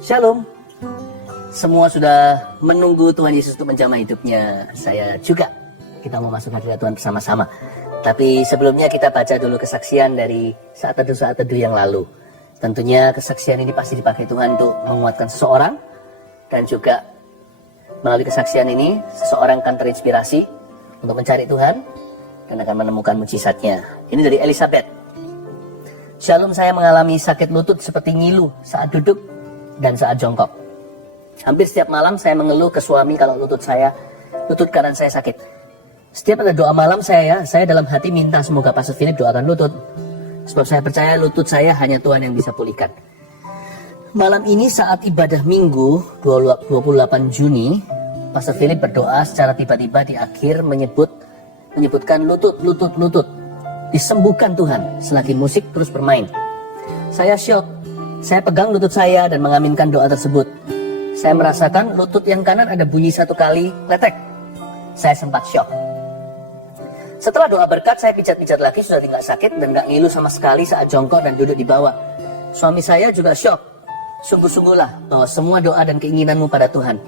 Shalom. Semua sudah menunggu Tuhan Yesus untuk menjamah hidupnya. Saya juga. Kita mau masuk hadirat Tuhan bersama-sama. Tapi sebelumnya kita baca dulu kesaksian dari saat teduh yang lalu. Tentunya kesaksian ini pasti dipakai Tuhan untuk menguatkan seseorang. Dan juga melalui kesaksian ini, seseorang akan terinspirasi untuk mencari Tuhan dan akan menemukan mujizatnya. Ini dari Elizabeth. Shalom, saya mengalami sakit lutut seperti ngilu saat duduk dan saat jongkok. Hampir setiap malam saya mengeluh ke suami kalau lutut kanan saya sakit. Setiap ada doa malam saya dalam hati minta semoga Pastor Philip doakan lutut. Sebab saya percaya lutut saya hanya Tuhan yang bisa pulihkan. Malam ini saat ibadah Minggu 28 Juni, Pastor Philip berdoa secara tiba-tiba di akhir menyebutkan lutut. Disembuhkan Tuhan selagi musik terus bermain. Saya syok. Saya pegang lutut saya dan mengaminkan doa tersebut. Saya merasakan lutut yang kanan ada bunyi satu kali letek. Saya sempat syok. Setelah doa berkat, saya pijat-pijat lagi sudah tidak sakit dan gak ngilu sama sekali saat jongkok dan duduk di bawah. Suami saya juga syok. Sungguh-sungguhlah bahwa semua doa dan keinginanmu pada Tuhan.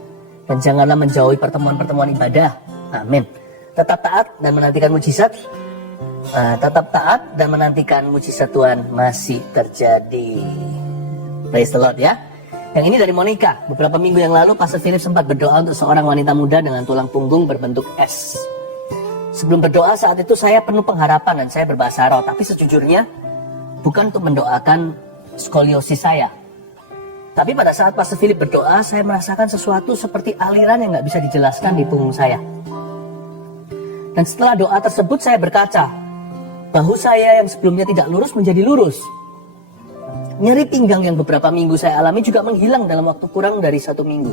Dan janganlah menjauhi pertemuan-pertemuan ibadah. Amin. Tetap taat dan menantikan mujizat. Mujizat Tuhan masih terjadi. Praise the Lord ya. Yang ini dari Monica. Beberapa minggu yang lalu Pastor Philip sempat berdoa untuk seorang wanita muda dengan tulang punggung berbentuk S. Sebelum berdoa saat itu saya penuh pengharapan dan saya berbahasa roh. Tapi sejujurnya bukan untuk mendoakan skoliosis saya. Tapi pada saat Pastor Philip berdoa, saya merasakan sesuatu seperti aliran yang gak bisa dijelaskan di punggung saya. Dan setelah doa tersebut saya berkaca. Bahu saya yang sebelumnya tidak lurus menjadi lurus. Nyeri pinggang yang beberapa minggu saya alami juga menghilang dalam waktu kurang dari 1 minggu.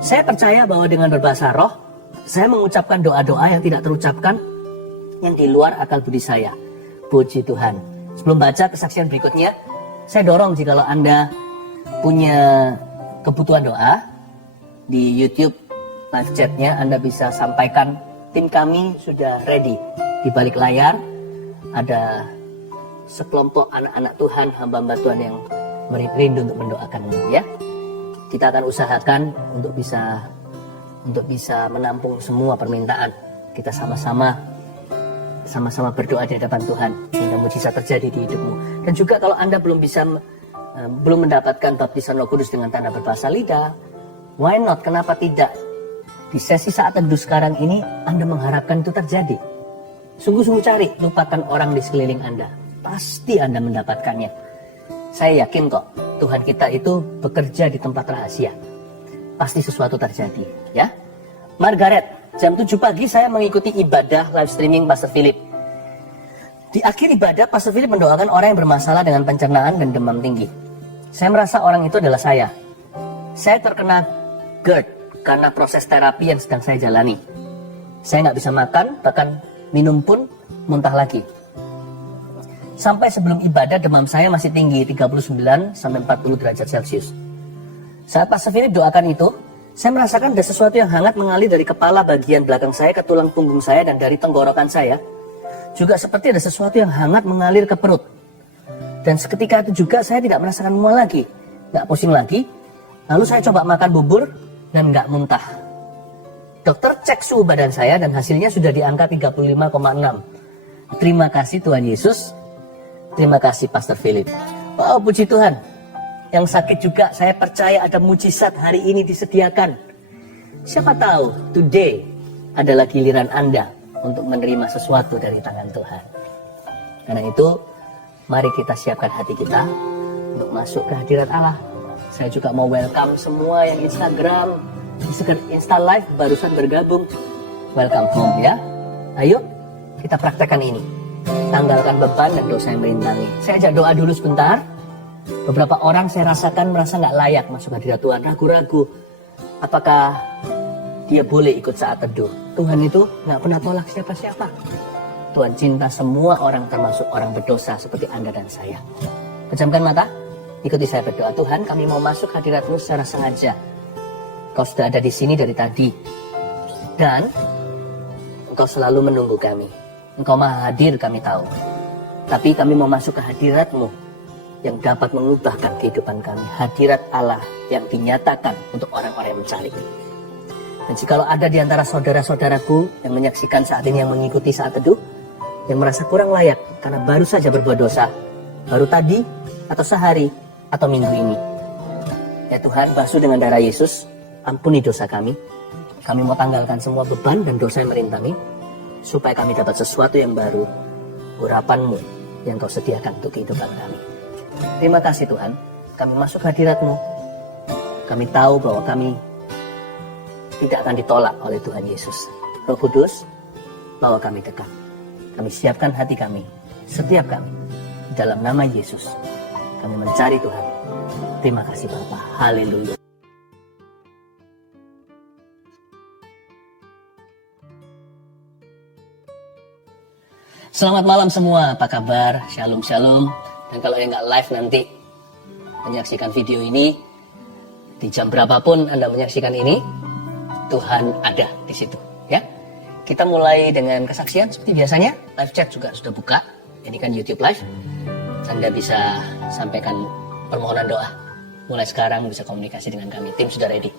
Saya percaya bahwa dengan berbahasa roh, saya mengucapkan doa-doa yang tidak terucapkan, yang di luar akal budi saya. Puji Tuhan. Sebelum baca kesaksian berikutnya, saya dorong jika Anda punya kebutuhan doa, di YouTube live chatnya Anda bisa sampaikan. Tim kami sudah ready. Di balik layar ada sekelompok anak-anak Tuhan, hamba-hamba Tuhan yang merindu untuk mendoakanmu ya. Kita akan usahakan untuk bisa menampung semua permintaan. Kita sama-sama berdoa di hadapan Tuhan sehingga mujizat terjadi di hidupmu. Dan juga kalau Anda belum mendapatkan baptisan Roh Kudus dengan tanda berbahasa lidah, why not? Kenapa tidak? Di sesi saat teduh sekarang ini Anda mengharapkan itu terjadi. Sungguh-sungguh cari, lupakan orang di sekeliling Anda. Pasti Anda mendapatkannya. Saya yakin kok, Tuhan kita itu bekerja di tempat rahasia. Pasti sesuatu terjadi, ya. Margaret, jam 7 pagi saya mengikuti ibadah live streaming Pastor Philip. Di akhir ibadah, Pastor Philip mendoakan orang yang bermasalah dengan pencernaan dan demam tinggi. Saya merasa orang itu adalah saya. Saya terkena GERD karena proses terapi yang sedang saya jalani. Saya nggak bisa makan, bahkan minum pun muntah lagi. Sampai sebelum ibadah demam saya masih tinggi 39-40 derajat Celcius. Saat Pastor Philip doakan itu, saya merasakan ada sesuatu yang hangat mengalir dari kepala bagian belakang saya ke tulang punggung saya dan dari tenggorokan saya. Juga seperti ada sesuatu yang hangat mengalir ke perut. Dan seketika itu juga saya tidak merasakan mual lagi, nggak pusing lagi. Lalu saya coba makan bubur dan nggak muntah. Dokter cek suhu badan saya dan hasilnya sudah di angka 35,6. Terima kasih Tuhan Yesus. Terima kasih Pastor Philip. Wow, puji Tuhan. Yang sakit juga saya percaya ada mujizat hari ini disediakan. Siapa tahu today adalah giliran Anda untuk menerima sesuatu dari tangan Tuhan. Karena itu, mari kita siapkan hati kita untuk masuk ke hadirat Allah. Saya juga mau welcome semua yang Instagram, Insta Live barusan bergabung. Welcome home ya. Ayo kita praktekkan ini. Tanggalkan beban dan dosa yang merintangi. Saya ajak doa dulu sebentar. Beberapa orang saya rasakan merasa nggak layak masuk hadirat Tuhan. Ragu-ragu apakah dia boleh ikut saat teduh. Tuhan itu nggak pernah tolak siapa-siapa. Tuhan cinta semua orang termasuk orang berdosa seperti Anda dan saya. Pejamkan mata. Ikuti saya berdoa. Tuhan, kami mau masuk hadirat-Mu secara sengaja. Kau sudah ada di sini dari tadi. Dan Engkau selalu menunggu kami. Engkau maha hadir, kami tahu. Tapi kami mau masuk ke hadirat-Mu yang dapat mengubahkan kehidupan kami. Hadirat Allah yang dinyatakan untuk orang-orang yang mencari. Dan jikalau ada di antara saudara-saudaraku yang menyaksikan saat ini, yang mengikuti saat teduh, yang merasa kurang layak karena baru saja berbuat dosa, baru tadi, atau sehari, atau minggu ini. Ya Tuhan, basuh dengan darah Yesus, ampuni dosa kami. Kami mau tanggalkan semua beban dan dosa yang merintangi, supaya kami dapat sesuatu yang baru, urapan-Mu yang Kau sediakan untuk kehidupan kami. Terima kasih Tuhan, kami masuk hadirat-Mu. Kami tahu bahwa kami tidak akan ditolak oleh Tuhan Yesus. Roh Kudus, bawa kami dekat. Kami siapkan hati kami, setiap kami, dalam nama Yesus. Kami mencari Tuhan. Terima kasih Bapa. Haleluya. Selamat malam semua, apa kabar? Shalom, shalom. Dan kalau yang nggak live nanti menyaksikan video ini, di jam berapapun Anda menyaksikan ini, Tuhan ada di situ, ya. Kita mulai dengan kesaksian seperti biasanya. Live chat juga sudah buka. Ini kan YouTube live. Anda bisa sampaikan permohonan doa. Mulai sekarang bisa komunikasi dengan kami. Tim sudah ready.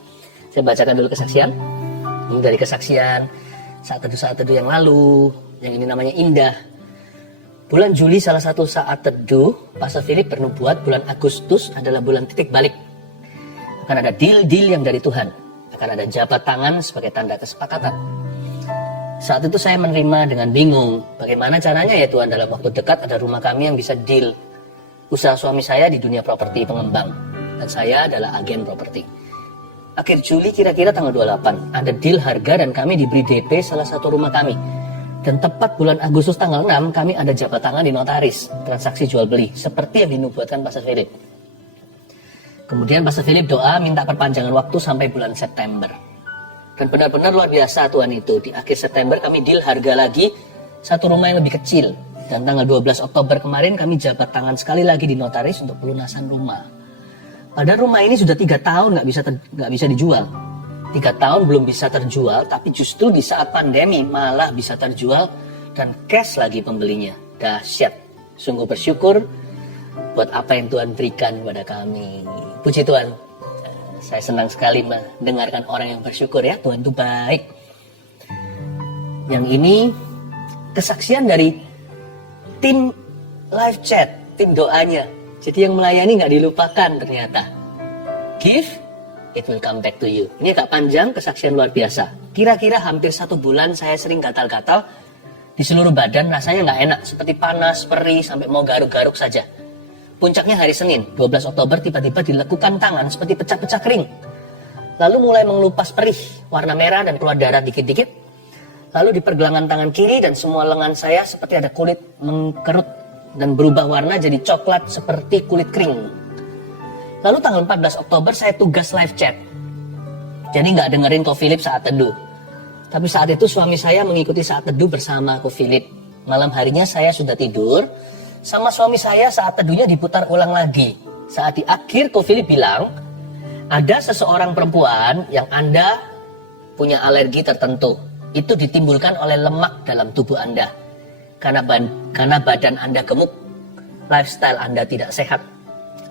Saya bacakan dulu kesaksian. Ini dari kesaksian saat teduh yang lalu. Yang ini namanya Indah. Bulan Juli salah satu saat teduh, Pastor Philip bernubuat bulan Agustus adalah bulan titik balik. Akan ada deal-deal yang dari Tuhan. Akan ada jabat tangan sebagai tanda kesepakatan. Saat itu saya menerima dengan bingung. Bagaimana caranya ya Tuhan, dalam waktu dekat ada rumah kami yang bisa deal. Usaha suami saya di dunia properti pengembang. Dan saya adalah agen properti. Akhir Juli kira-kira tanggal 28. Ada deal harga dan kami diberi DP salah satu rumah kami. Dan tepat bulan Agustus tanggal 6 kami ada jabat tangan di notaris. Transaksi jual beli. Seperti yang dinubuatkan Pastor Philip. Kemudian Pastor Philip doa minta perpanjangan waktu sampai bulan September. Dan benar-benar luar biasa Tuhan itu. Di akhir September kami deal harga lagi satu rumah yang lebih kecil. Dan tanggal 12 Oktober kemarin kami jabat tangan sekali lagi di notaris untuk pelunasan rumah. Padahal rumah ini sudah 3 tahun nggak bisa dijual. 3 tahun belum bisa terjual, tapi justru di saat pandemi malah bisa terjual dan cash lagi pembelinya. Dahsyat. Sungguh bersyukur buat apa yang Tuhan berikan kepada kami. Puji Tuhan. Saya senang sekali mendengarkan orang yang bersyukur ya. Tuhan itu baik. Yang ini kesaksian dari tim live chat, tim doanya. Jadi yang melayani nggak dilupakan ternyata. Give, it will come back to you. Ini agak panjang, kesaksian luar biasa. Kira-kira hampir 1 bulan saya sering gatal-gatal di seluruh badan, rasanya nggak enak. Seperti panas, perih, sampai mau garuk-garuk saja. Puncaknya hari Senin, 12 Oktober tiba-tiba dilekukan tangan seperti pecah-pecah kering. Lalu mulai mengelupas perih, warna merah dan keluar darah dikit-dikit. Lalu di pergelangan tangan kiri dan semua lengan saya seperti ada kulit mengkerut dan berubah warna jadi coklat seperti kulit kering. Lalu tanggal 14 Oktober saya tugas live chat. Jadi nggak dengerin Ko Philip saat teduh. Tapi saat itu suami saya mengikuti saat teduh bersama Ko Philip. Malam harinya saya sudah tidur. Sama suami saya saat teduhnya diputar ulang lagi. Saat di akhir Ko Philip bilang, ada seseorang perempuan yang Anda punya alergi tertentu. Itu ditimbulkan oleh lemak dalam tubuh Anda. Karena badan Anda gemuk, lifestyle Anda tidak sehat.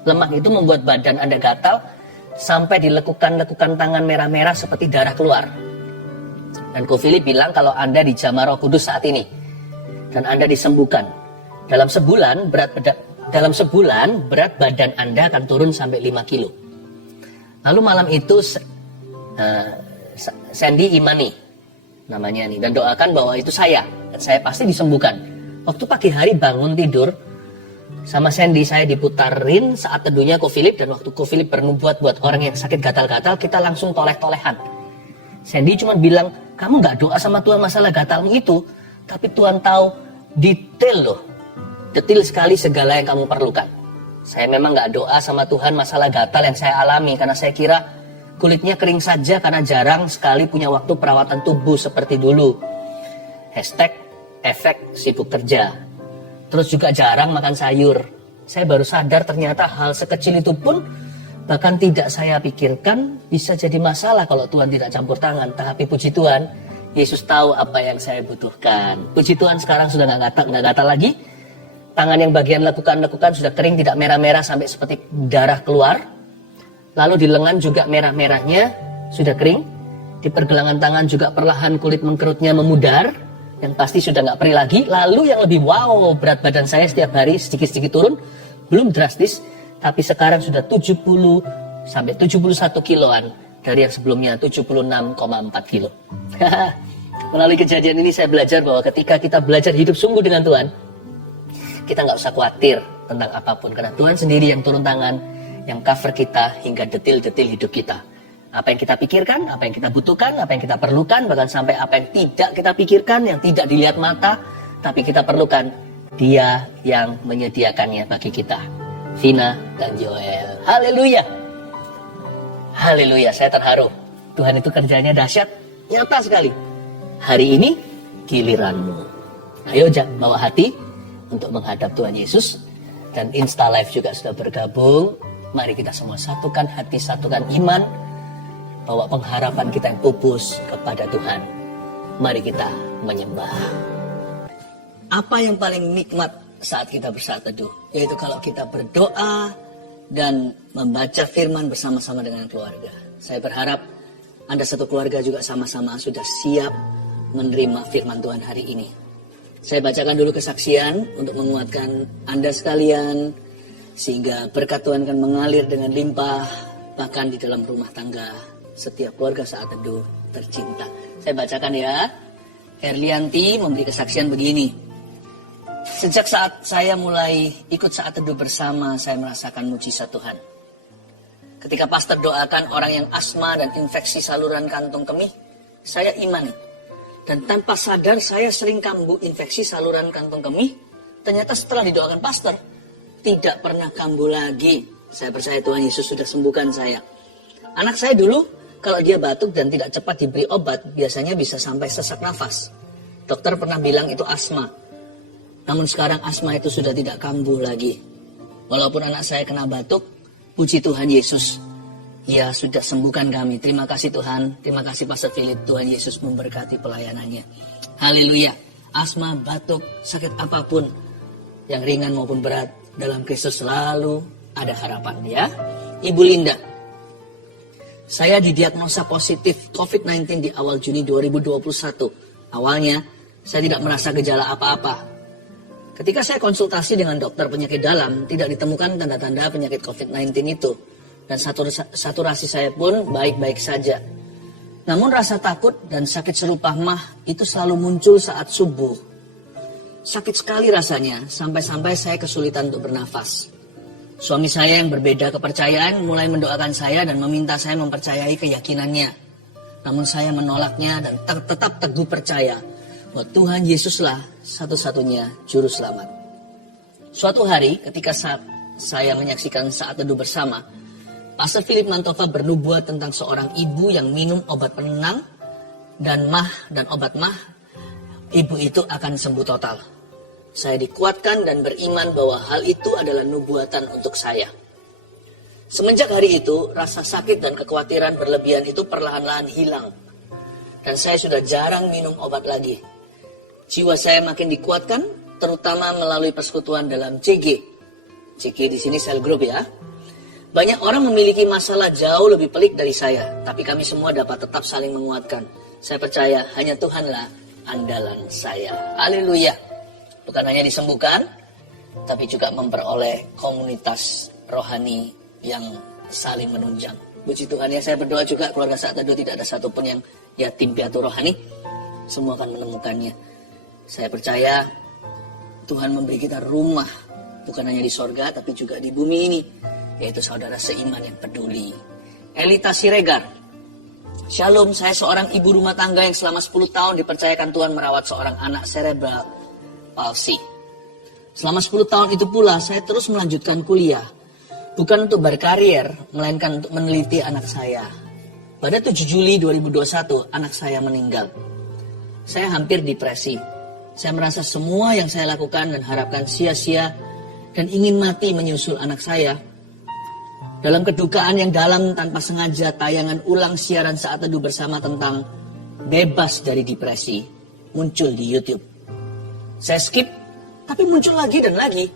Lemak itu membuat badan Anda gatal, sampai dilekukan-lekukan tangan merah-merah seperti darah keluar. Dan Ko Philip bilang kalau Anda dijamah Roh Kudus saat ini, dan Anda disembuhkan. Dalam sebulan berat badan Anda akan turun sampai 5 kilo. Lalu malam itu Sandy Imani namanya nih, dan doakan bahwa itu saya dan saya pasti disembuhkan. Waktu pagi hari bangun tidur sama Sandy, saya diputarin saat teduhnya Ko Philip, dan waktu Ko Philip bernubuat buat orang yang sakit gatal-gatal, kita langsung toleh-tolehan. Sandy cuma bilang, kamu gak doa sama Tuhan masalah gatalmu itu, tapi Tuhan tahu detail loh. Detil sekali segala yang kamu perlukan. Saya memang gak doa sama Tuhan masalah gatal yang saya alami, karena saya kira kulitnya kering saja karena jarang sekali punya waktu perawatan tubuh seperti dulu. #efek sibuk kerja. Terus juga jarang makan sayur. Saya baru sadar ternyata hal sekecil itu pun bahkan tidak saya pikirkan bisa jadi masalah kalau Tuhan tidak campur tangan. Tapi puji Tuhan, Yesus tahu apa yang saya butuhkan. Puji Tuhan sekarang sudah gak gatal lagi. Tangan yang bagian lekukan-lekukan sudah kering, tidak merah-merah sampai seperti darah keluar. Lalu di lengan juga merah-merahnya sudah kering. Di pergelangan tangan juga perlahan kulit mengkerutnya memudar. Yang pasti sudah nggak perih lagi. Lalu yang lebih wow, berat badan saya setiap hari sedikit-sedikit turun. Belum drastis, tapi sekarang sudah 70 sampai 71 kiloan. Dari yang sebelumnya 76,4 kilo. Melalui kejadian ini saya belajar bahwa ketika kita belajar hidup sungguh dengan Tuhan, kita nggak usah khawatir tentang apapun. Karena Tuhan sendiri yang turun tangan, yang cover kita hingga detil-detil hidup kita. Apa yang kita pikirkan, apa yang kita butuhkan, apa yang kita perlukan, bahkan sampai apa yang tidak kita pikirkan, yang tidak dilihat mata, tapi kita perlukan, Dia yang menyediakannya bagi kita. Vina dan Joel. Haleluya. Haleluya, saya terharu. Tuhan itu kerjanya dahsyat, nyata sekali. Hari ini giliranmu. Ayo bawa hati untuk menghadap Tuhan Yesus. Dan Insta Live juga sudah bergabung. Mari kita semua satukan hati, satukan iman. Bahwa pengharapan kita yang pupus kepada Tuhan. Mari kita menyembah. Apa yang paling nikmat saat kita bersaat teduh? Yaitu kalau kita berdoa dan membaca firman bersama-sama dengan keluarga. Saya berharap Anda satu keluarga juga sama-sama sudah siap menerima firman Tuhan hari ini. Saya bacakan dulu kesaksian untuk menguatkan Anda sekalian, sehingga berkat Tuhan akan mengalir dengan limpah, bahkan di dalam rumah tangga setiap keluarga saat teduh tercinta. Saya bacakan ya. Herlianti memberi kesaksian begini. Sejak saat saya mulai ikut saat teduh bersama, saya merasakan mujizat Tuhan. Ketika pastor doakan orang yang asma dan infeksi saluran kantung kemih, saya imani. Dan tanpa sadar saya sering kambuh infeksi saluran kantung kemih. Ternyata setelah didoakan pastor, tidak pernah kambuh lagi. Saya percaya Tuhan Yesus sudah sembuhkan saya. Anak saya dulu, kalau dia batuk dan tidak cepat diberi obat, biasanya bisa sampai sesak nafas. Dokter pernah bilang itu asma. Namun sekarang asma itu sudah tidak kambuh lagi. Walaupun anak saya kena batuk, puji Tuhan Yesus, Ia sudah sembuhkan kami. Terima kasih Tuhan, terima kasih Pastor Philip. Tuhan Yesus memberkati pelayanannya. Haleluya. Asma, batuk, sakit apapun, yang ringan maupun berat, dalam Kristus selalu ada harapan ya. Ibu Linda, saya didiagnosa positif COVID-19 di awal Juni 2021. Awalnya, saya tidak merasa gejala apa-apa. Ketika saya konsultasi dengan dokter penyakit dalam, tidak ditemukan tanda-tanda penyakit COVID-19 itu. Dan saturasi saya pun baik-baik saja. Namun rasa takut dan sakit serupa mah itu selalu muncul saat subuh. Sakit sekali rasanya, sampai-sampai saya kesulitan untuk bernafas. Suami saya yang berbeda kepercayaan mulai mendoakan saya dan meminta saya mempercayai keyakinannya. Namun saya menolaknya dan tetap teguh percaya bahwa Tuhan Yesuslah satu-satunya juru selamat. Suatu hari ketika saya menyaksikan saat teduh bersama, Pastor Philip Mantova bernubuat tentang seorang ibu yang minum obat penenang dan obat mah, ibu itu akan sembuh total. Saya dikuatkan dan beriman bahwa hal itu adalah nubuatan untuk saya. Semenjak hari itu, rasa sakit dan kekhawatiran berlebihan itu perlahan-lahan hilang. Dan saya sudah jarang minum obat lagi. Jiwa saya makin dikuatkan, terutama melalui persekutuan dalam CG. CG di sini cell group ya. Banyak orang memiliki masalah jauh lebih pelik dari saya, tapi kami semua dapat tetap saling menguatkan. Saya percaya hanya Tuhanlah andalan saya. Haleluya. Bukan hanya disembuhkan, tapi juga memperoleh komunitas rohani yang saling menunjang. Puji Tuhan ya, saya berdoa juga keluarga saat teduh tidak ada satupun yang yatim piatu rohani. Semua akan menemukannya. Saya percaya Tuhan memberi kita rumah, bukan hanya di sorga, tapi juga di bumi ini. Yaitu saudara seiman yang peduli. Elita Siregar. Shalom, saya seorang ibu rumah tangga yang selama 10 tahun dipercayakan Tuhan merawat seorang anak cerebral palsy. Selama 10 tahun itu pula saya terus melanjutkan kuliah. Bukan untuk berkarier, melainkan untuk meneliti anak saya. Pada 7 Juli 2021, anak saya meninggal. Saya hampir depresi. Saya merasa semua yang saya lakukan dan harapkan sia-sia dan ingin mati menyusul anak saya. Dalam kedukaan yang dalam tanpa sengaja tayangan ulang siaran saat teduh bersama tentang bebas dari depresi muncul di YouTube. Saya skip Tapi muncul lagi dan lagi.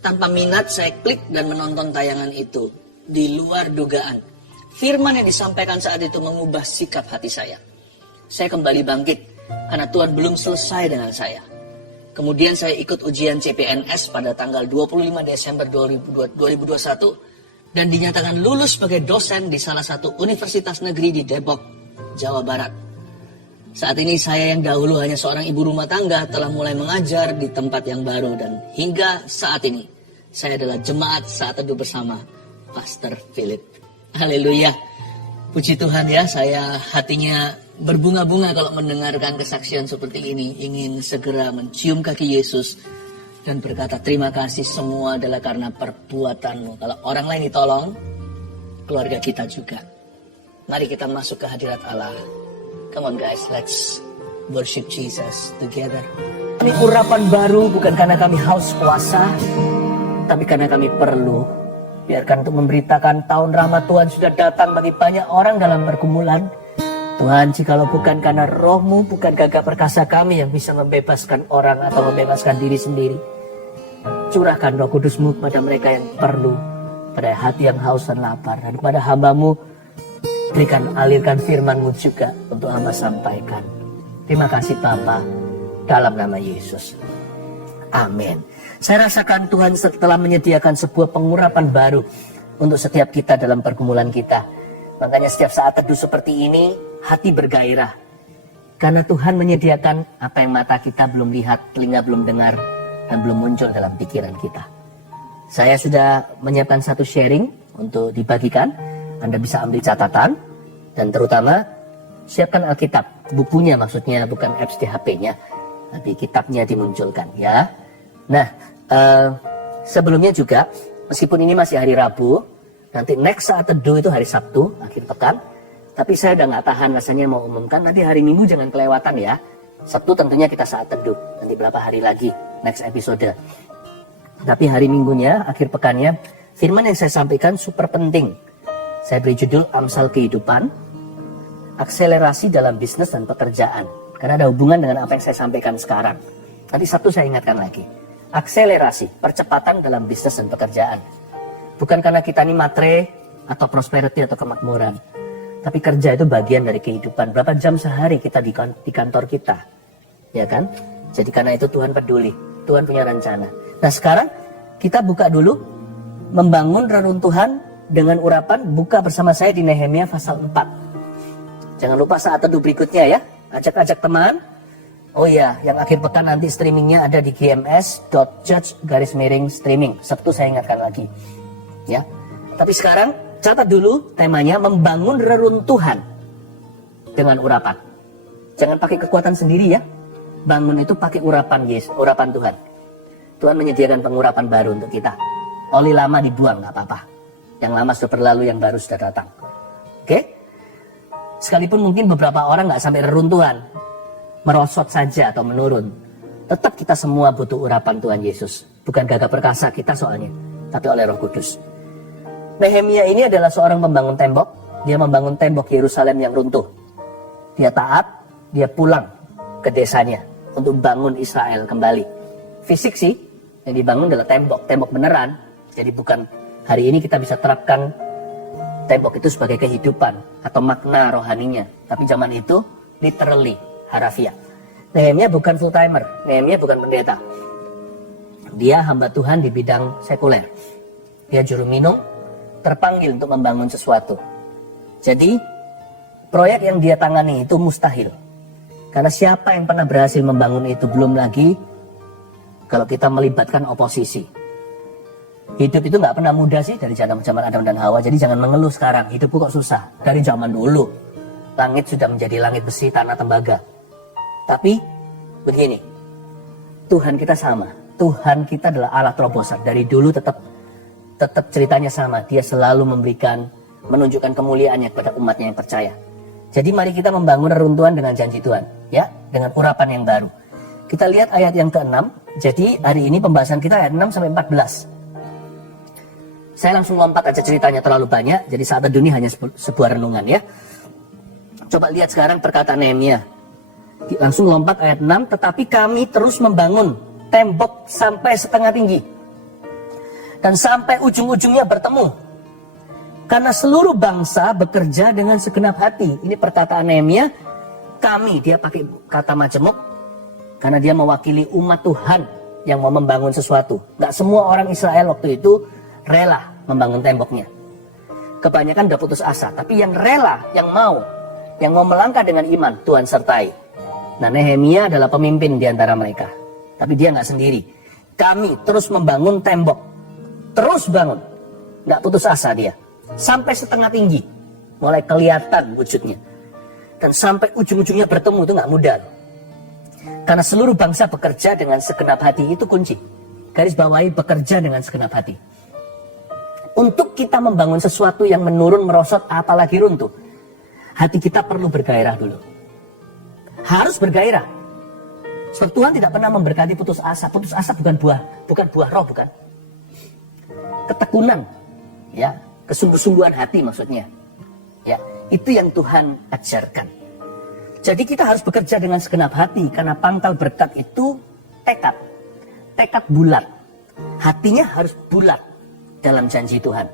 Tanpa minat saya klik dan menonton tayangan itu. Di luar dugaan. Firman yang disampaikan saat itu mengubah sikap hati saya. Saya kembali bangkit karena Tuhan belum selesai dengan saya. Kemudian saya ikut ujian CPNS pada tanggal 25 Desember 2021 dan dinyatakan lulus sebagai dosen di salah satu universitas negeri di Depok, Jawa Barat. Saat ini saya yang dahulu hanya seorang ibu rumah tangga telah mulai mengajar di tempat yang baru dan hingga saat ini saya adalah jemaat saat teduh bersama Pastor Philip. Haleluya. Puji Tuhan ya, saya hatinya berbunga-bunga kalau mendengarkan kesaksian seperti ini. Ingin segera mencium kaki Yesus dan berkata terima kasih, semua adalah karena perbuatanmu. Kalau orang lain ditolong, keluarga kita juga. Mari kita masuk ke hadirat Allah. Come on guys, let's worship Jesus together. Ini urapan baru bukan karena kami haus kuasa, tapi karena kami perlu. Biarkan untuk memberitakan tahun rahmat Tuhan sudah datang bagi banyak orang dalam pergumulan. Tuhan, jikalau bukan karena roh-Mu, bukan gagah perkasa kami yang bisa membebaskan orang atau membebaskan diri sendiri. Curahkan Roh Kudus-Mu kepada mereka yang perlu, pada hati yang haus dan lapar. Dan kepada hamba-Mu, berikan alirkan firman-Mu juga untuk hamba sampaikan. Terima kasih Bapa, dalam nama Yesus. Amin. Saya rasakan Tuhan telah menyediakan sebuah pengurapan baru untuk setiap kita dalam pergumulan kita. Makanya setiap saat teduh seperti ini, hati bergairah. Karena Tuhan menyediakan apa yang mata kita belum lihat, telinga belum dengar, dan belum muncul dalam pikiran kita. Saya sudah menyiapkan satu sharing untuk dibagikan. Anda bisa ambil catatan, dan terutama siapkan Alkitab. Bukunya maksudnya, bukan apps di HP-nya, tapi kitabnya dimunculkan ya. Nah, sebelumnya juga, meskipun ini masih hari Rabu, nanti next saat teduh itu hari Sabtu, akhir pekan. Tapi saya udah nggak tahan rasanya mau umumkan, nanti hari Minggu jangan kelewatan ya. Sabtu tentunya kita saat teduh, nanti berapa hari lagi, next episode. Tapi hari Minggunya, akhir pekannya, firman yang saya sampaikan super penting. Saya beri judul Amsal Kehidupan, Akselerasi dalam Bisnis dan Pekerjaan. Karena ada hubungan dengan apa yang saya sampaikan sekarang. Nanti Sabtu saya ingatkan lagi. Akselerasi, percepatan dalam bisnis dan pekerjaan. Bukan karena kita ini matre atau prosperity atau kemakmuran. Tapi kerja itu bagian dari kehidupan. Berapa jam sehari kita di kantor kita. Ya kan? Jadi karena itu Tuhan peduli. Tuhan punya rencana. Nah sekarang kita buka dulu. Membangun reruntuhan dengan urapan. Buka bersama saya di Nehemia pasal 4. Jangan lupa saat teduh berikutnya ya. Ajak-ajak teman. Oh iya, yang akhir pekan nanti streamingnya ada di gms.church_streaming. Sabtu saya ingatkan lagi. Ya. Tapi sekarang catat dulu temanya membangun reruntuhan dengan urapan. Jangan pakai kekuatan sendiri ya. Bangun itu pakai urapan Yesus, urapan Tuhan. Tuhan menyediakan pengurapan baru untuk kita. Oli lama dibuang, nggak apa-apa. Yang lama sudah berlalu, yang baru sudah datang. Oke? Sekalipun mungkin beberapa orang nggak sampai reruntuhan, merosot saja atau menurun, tetap kita semua butuh urapan Tuhan Yesus. Bukan gagah perkasa kita soalnya, tapi oleh Roh Kudus. Nehemia ini adalah seorang pembangun tembok. Dia membangun tembok Yerusalem yang runtuh. Dia taat, dia pulang ke desanya untuk bangun Israel kembali. Fisik sih, yang dibangun adalah tembok, tembok beneran. Jadi bukan hari ini kita bisa terapkan tembok itu sebagai kehidupan atau makna rohaninya. Tapi zaman itu literally, harafiah. Nehemia bukan full timer, Nehemia bukan pendeta. Dia hamba Tuhan di bidang sekuler. Dia juru minum, terpanggil untuk membangun sesuatu. Jadi proyek yang dia tangani itu mustahil. Karena siapa yang pernah berhasil membangun itu, belum lagi kalau kita melibatkan oposisi. Hidup itu nggak pernah mudah sih dari zaman Adam dan Hawa. Jadi jangan mengeluh sekarang, hidupku kok susah. Dari zaman dulu, langit sudah menjadi langit besi, tanah tembaga. Tapi begini, Tuhan kita sama. Tuhan kita adalah Allah terobosan. Dari dulu tetap ceritanya sama. Dia selalu menunjukkan kemuliaannya kepada umatnya yang percaya. Jadi mari kita membangun reruntuhan dengan janji Tuhan, ya, dengan urapan yang baru. Kita lihat ayat yang ke-6. Jadi hari ini pembahasan kita ayat 6 sampai 14. Saya langsung lompat aja, ceritanya terlalu banyak. Jadi saat teduh ini hanya sebuah renungan ya. Coba lihat sekarang perkataan Nehemia. Langsung lompat ayat 6. Tetapi kami terus membangun tembok sampai setengah tinggi. Dan sampai ujung-ujungnya bertemu. Karena seluruh bangsa bekerja dengan segenap hati. Ini perkataan Nehemia. Kami, dia pakai kata majemuk. Karena dia mewakili umat Tuhan yang mau membangun sesuatu. Gak semua orang Israel waktu itu rela membangun temboknya. Kebanyakan udah putus asa. Tapi yang rela, yang mau melangkah dengan iman, Tuhan sertai. Nah, Nehemia adalah pemimpin di antara mereka. Tapi dia gak sendiri. Kami terus membangun tembok. Terus bangun. Gak putus asa dia. Sampai setengah tinggi. Mulai kelihatan wujudnya. Dan sampai ujung-ujungnya bertemu itu gak mudah. Karena seluruh bangsa bekerja dengan segenap hati. Itu kunci. Garis bawahi, bekerja dengan segenap hati. Untuk kita membangun sesuatu yang menurun, merosot, apalagi runtuh, hati kita perlu bergairah dulu. Harus bergairah. Sebab Tuhan tidak pernah memberkati putus asa. Putus asa bukan buah roh, bukan. Ketekunan, ya, kesungguh-sungguhan hati maksudnya. Ya, itu yang Tuhan ajarkan. Jadi kita harus bekerja dengan segenap hati karena pangkal berkat itu tekad. Tekad bulat. Hatinya harus bulat dalam janji Tuhan.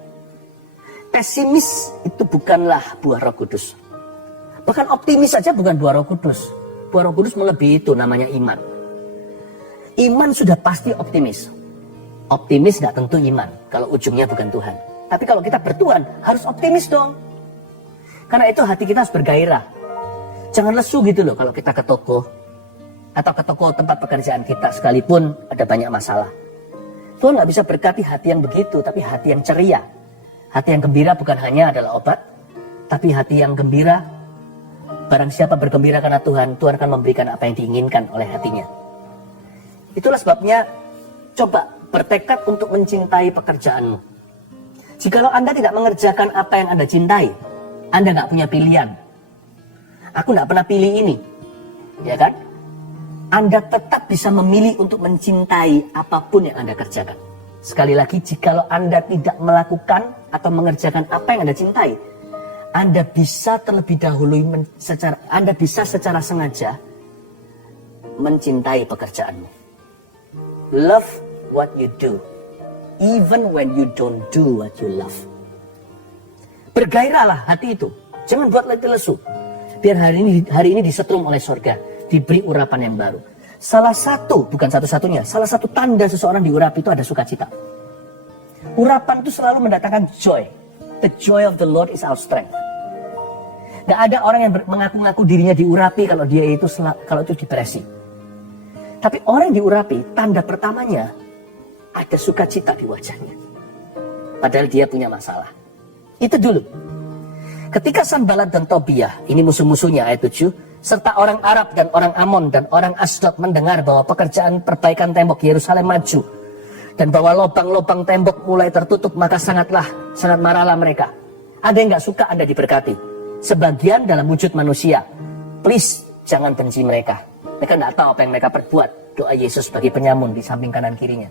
Pesimis itu bukanlah buah Roh Kudus. Bahkan optimis saja bukan buah Roh Kudus. Buah Roh Kudus melebihi itu, namanya iman. Iman sudah pasti optimis. Optimis tidak tentu iman kalau ujungnya bukan Tuhan. Tapi kalau kita bertuhan harus optimis dong. Karena itu hati kita harus bergairah. Jangan lesu gitu loh kalau kita ke toko atau ke toko tempat pekerjaan kita sekalipun ada banyak masalah. Tuhan nggak bisa berkati hati yang begitu, tapi hati yang ceria. Hati yang gembira bukan hanya adalah obat, tapi hati yang gembira, barang siapa bergembira karena Tuhan, Tuhan akan memberikan apa yang diinginkan oleh hatinya. Itulah sebabnya coba bertekad untuk mencintai pekerjaanmu. Jikalau Anda tidak mengerjakan apa yang Anda cintai, Anda nggak punya pilihan. Aku nggak pernah pilih ini, ya kan? Anda tetap bisa memilih untuk mencintai apapun yang Anda kerjakan. Sekali lagi, jikalau Anda tidak melakukan atau mengerjakan apa yang Anda cintai, Anda bisa terlebih dahulu Anda bisa secara sengaja mencintai pekerjaanmu. Love what you do, even when you don't do what you love. Bergairahlah hati itu, jangan buat lesu. Biar hari ini disetrum oleh surga, diberi urapan yang baru. Salah satu, bukan satu-satunya, salah satu tanda seseorang diurapi itu ada sukacita. Urapan itu selalu mendatangkan joy. The joy of the Lord is our strength. Gak ada orang yang mengaku-ngaku dirinya diurapi kalau dia itu depresi. Tapi orang yang diurapi, tanda pertamanya ada sukacita di wajahnya. Padahal dia punya masalah. Itu dulu. Ketika Sanbalat dan Tobiah, ini musuh-musuhnya ayat 7, serta orang Arab dan orang Amon dan orang Asdod mendengar bahwa pekerjaan perbaikan tembok Yerusalem maju dan bahwa lubang-lubang tembok mulai tertutup, maka sangat marahlah mereka. Ada yang gak suka Anda diberkati. Sebagian dalam wujud manusia. Please, jangan benci mereka. Mereka gak tahu apa yang mereka perbuat. Doa Yesus bagi penyamun di samping kanan kirinya.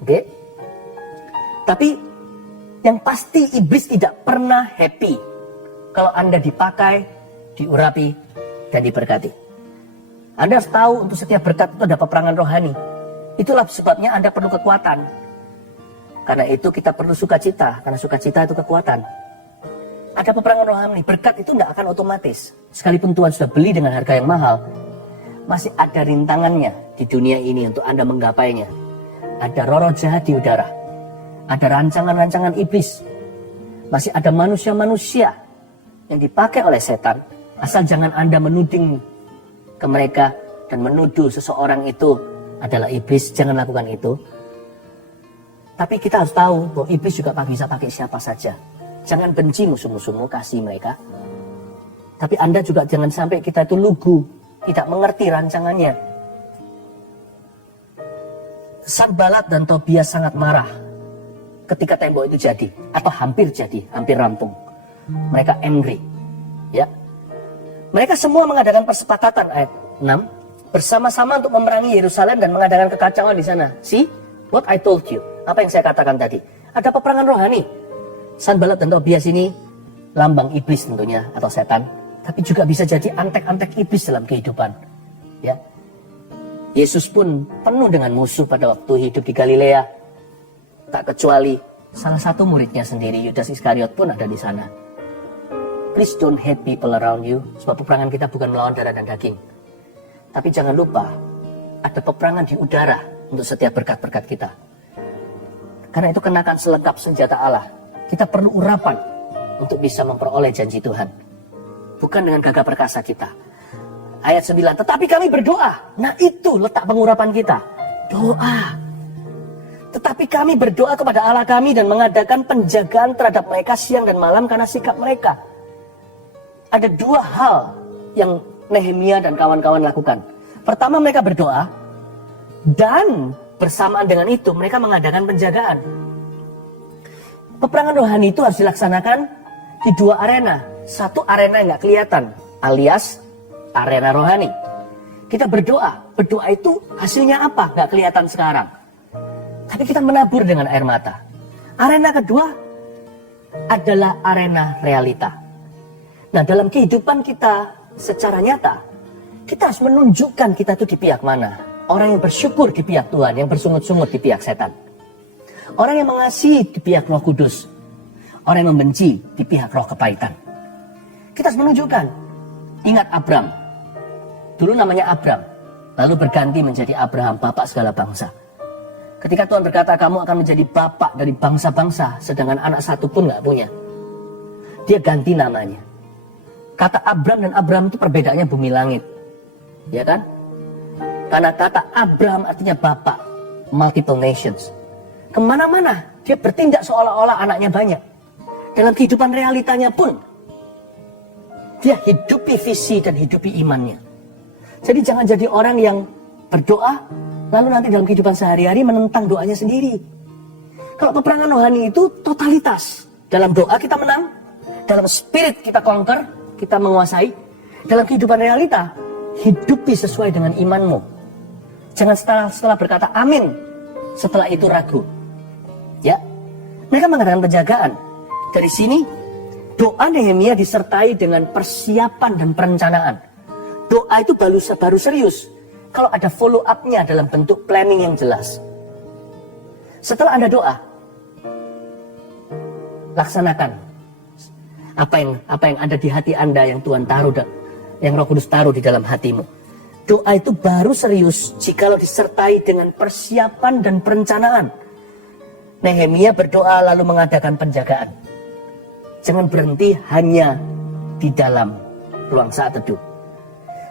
Oke? Tapi yang pasti iblis tidak pernah happy kalau Anda dipakai, diurapi, dan diberkati. Anda harus tahu untuk setiap berkat itu ada peperangan rohani. Itulah sebabnya Anda perlu kekuatan. Karena itu kita perlu sukacita, karena sukacita itu kekuatan. Ada peperangan rohani, berkat itu tidak akan otomatis. Sekalipun Tuhan sudah beli dengan harga yang mahal, masih ada rintangannya di dunia ini untuk Anda menggapainya. Ada roh-roh jahat di udara. Ada rancangan-rancangan iblis. Masih ada manusia-manusia yang dipakai oleh setan. Asal jangan Anda menuding ke mereka dan menuduh seseorang itu adalah iblis. Jangan lakukan itu. Tapi kita harus tahu bahwa iblis juga bisa pakai siapa saja. Jangan benci musuh-musuhmu, kasih mereka. Tapi Anda juga jangan sampai kita itu lugu, tidak mengerti rancangannya. Sanbalat dan Tobiah sangat marah ketika tembok itu jadi, atau hampir jadi, hampir rampung. Mereka angry, ya. Mereka semua mengadakan persepakatan ayat 6, bersama-sama untuk memerangi Yerusalem dan mengadakan kekacauan di sana. See what I told you, apa yang saya katakan tadi. Ada peperangan rohani. Sanbalat dan Tobiah ini lambang iblis tentunya, atau setan, tapi juga bisa jadi antek-antek iblis dalam kehidupan, ya. Yesus pun penuh dengan musuh pada waktu hidup di Galilea. Tak kecuali salah satu muridnya sendiri, Yudas Iskariot pun ada di sana. Please don't hate people around you, sebab peperangan kita bukan melawan darah dan daging. Tapi jangan lupa, ada peperangan di udara untuk setiap berkat-berkat kita. Karena itu kenakan selengkap senjata Allah. Kita perlu urapan untuk bisa memperoleh janji Tuhan. Bukan dengan gagah perkasa kita. Ayat 9, tetapi kami berdoa. Nah itu letak pengurapan kita. Doa. Tetapi kami berdoa kepada Allah kami dan mengadakan penjagaan terhadap mereka siang dan malam karena sikap mereka. Ada dua hal yang Nehemia dan kawan-kawan lakukan. Pertama, mereka berdoa. Dan bersamaan dengan itu mereka mengadakan penjagaan. Peperangan rohani itu harus dilaksanakan di dua arena. Satu arena yang gak kelihatan, alias arena rohani. Kita berdoa. Berdoa itu hasilnya apa? Gak kelihatan sekarang. Tapi kita menabur dengan air mata. Arena kedua adalah arena realita. Nah, dalam kehidupan kita secara nyata, kita harus menunjukkan kita itu di pihak mana. Orang yang bersyukur di pihak Tuhan, yang bersungut-sungut di pihak setan. Orang yang mengasihi di pihak Roh Kudus. Orang yang membenci di pihak roh kepahitan. Kita harus menunjukkan. Ingat Abram. Dulu namanya Abram. Lalu berganti menjadi Abraham, bapak segala bangsa. Ketika Tuhan berkata kamu akan menjadi bapak dari bangsa-bangsa, sedangkan anak satu pun gak punya. Dia ganti namanya. Kata Abram dan Abraham itu perbedaannya bumi langit. Ya kan? Karena kata Abraham artinya bapak, multiple nations. Kemana-mana dia bertindak seolah-olah anaknya banyak. Dalam kehidupan realitanya pun dia hidupi visi dan hidupi imannya. Jadi jangan jadi orang yang berdoa lalu nanti dalam kehidupan sehari-hari menentang doanya sendiri. Kalau peperangan rohani itu totalitas. Dalam doa kita menang, dalam spirit kita conquer, kita menguasai. Dalam kehidupan realita, hidupi sesuai dengan imanmu. Jangan setelah berkata amin, setelah itu ragu. Ya, mereka mengadakan penjagaan. Dari sini, doa Nehemia disertai dengan persiapan dan perencanaan. Doa itu baru serius kalau ada follow up-nya dalam bentuk planning yang jelas. Setelah Anda doa, laksanakan apa yang ada di hati Anda yang Tuhan taruh, yang Roh Kudus taruh di dalam hatimu. Doa itu baru serius jikalau disertai dengan persiapan dan perencanaan. Nehemia berdoa lalu mengadakan penjagaan. Jangan berhenti hanya di dalam ruang saat teduh.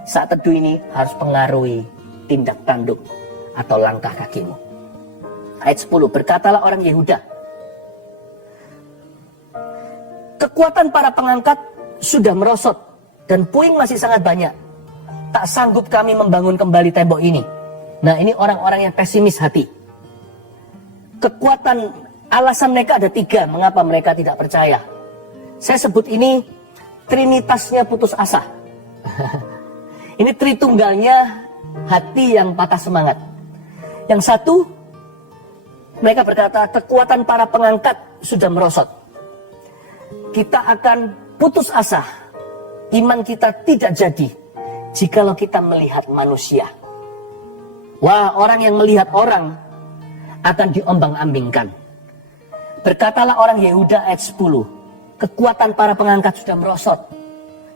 Saat teduh ini harus pengaruhi tindak tanduk atau langkah kakimu. Ayat 10, berkatalah orang Yehuda, kekuatan para pengangkat sudah merosot dan puing masih sangat banyak. Tak sanggup kami membangun kembali tembok ini. Nah, ini orang-orang yang pesimis hati. Kekuatan, alasan mereka ada 3 mengapa mereka tidak percaya. Saya sebut ini trinitasnya putus asa. Ini tritunggalnya hati yang patah semangat. Yang satu, mereka berkata kekuatan para pengangkat sudah merosot. Kita akan putus asa. Iman kita tidak jadi jikalau kita melihat manusia. Wah, orang yang melihat orang akan diombang-ambingkan. Berkatalah orang Yehuda ayat 10, kekuatan para pengangkat sudah merosot.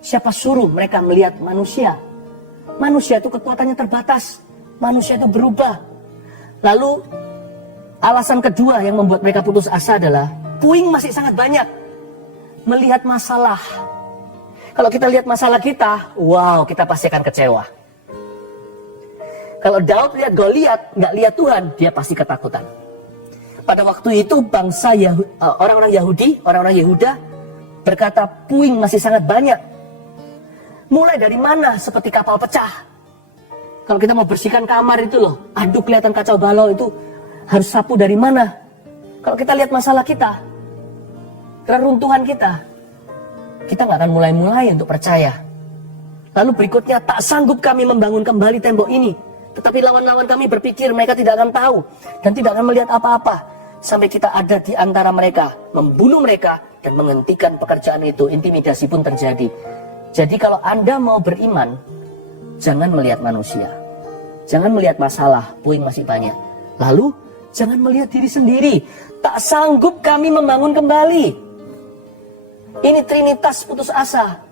Siapa suruh mereka melihat manusia? Manusia itu kekuatannya terbatas. Manusia itu berubah. Lalu alasan kedua yang membuat mereka putus asa adalah puing masih sangat banyak. Melihat masalah. Kalau kita lihat masalah kita, wow, kita pasti akan kecewa. Kalau Daud lihat Goliat, nggak lihat Tuhan, dia pasti ketakutan. Pada waktu itu bangsa orang-orang Yahudi, orang-orang Yehuda berkata puing masih sangat banyak. Mulai dari mana? Seperti kapal pecah. Kalau kita mau bersihkan kamar itu loh, aduh kelihatan kacau balau itu harus sapu dari mana? Kalau kita lihat masalah kita, keruntuhan kita nggak akan mulai untuk percaya. Lalu berikutnya, tak sanggup kami membangun kembali tembok ini. Tetapi lawan-lawan kami berpikir mereka tidak akan tahu dan tidak akan melihat apa-apa. Sampai kita ada di antara mereka, membunuh mereka dan menghentikan pekerjaan itu. Intimidasi pun terjadi. Jadi kalau Anda mau beriman, jangan melihat manusia. Jangan melihat masalah, puing masih banyak. Lalu, jangan melihat diri sendiri. Tak sanggup kami membangun kembali. Ini trinitas putus asa.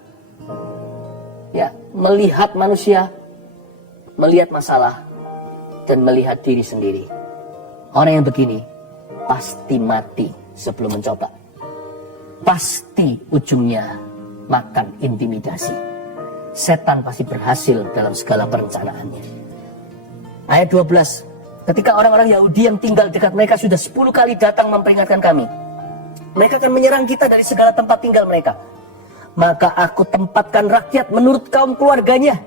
Ya, melihat manusia, melihat masalah, dan melihat diri sendiri. Orang yang begini pasti mati sebelum mencoba. Pasti ujungnya makan intimidasi. Setan pasti berhasil dalam segala perencanaannya. Ayat 12. Ketika orang-orang Yahudi yang tinggal dekat mereka sudah 10 kali datang memperingatkan kami. Mereka akan menyerang kita dari segala tempat tinggal mereka. Maka aku tempatkan rakyat menurut kaum keluarganya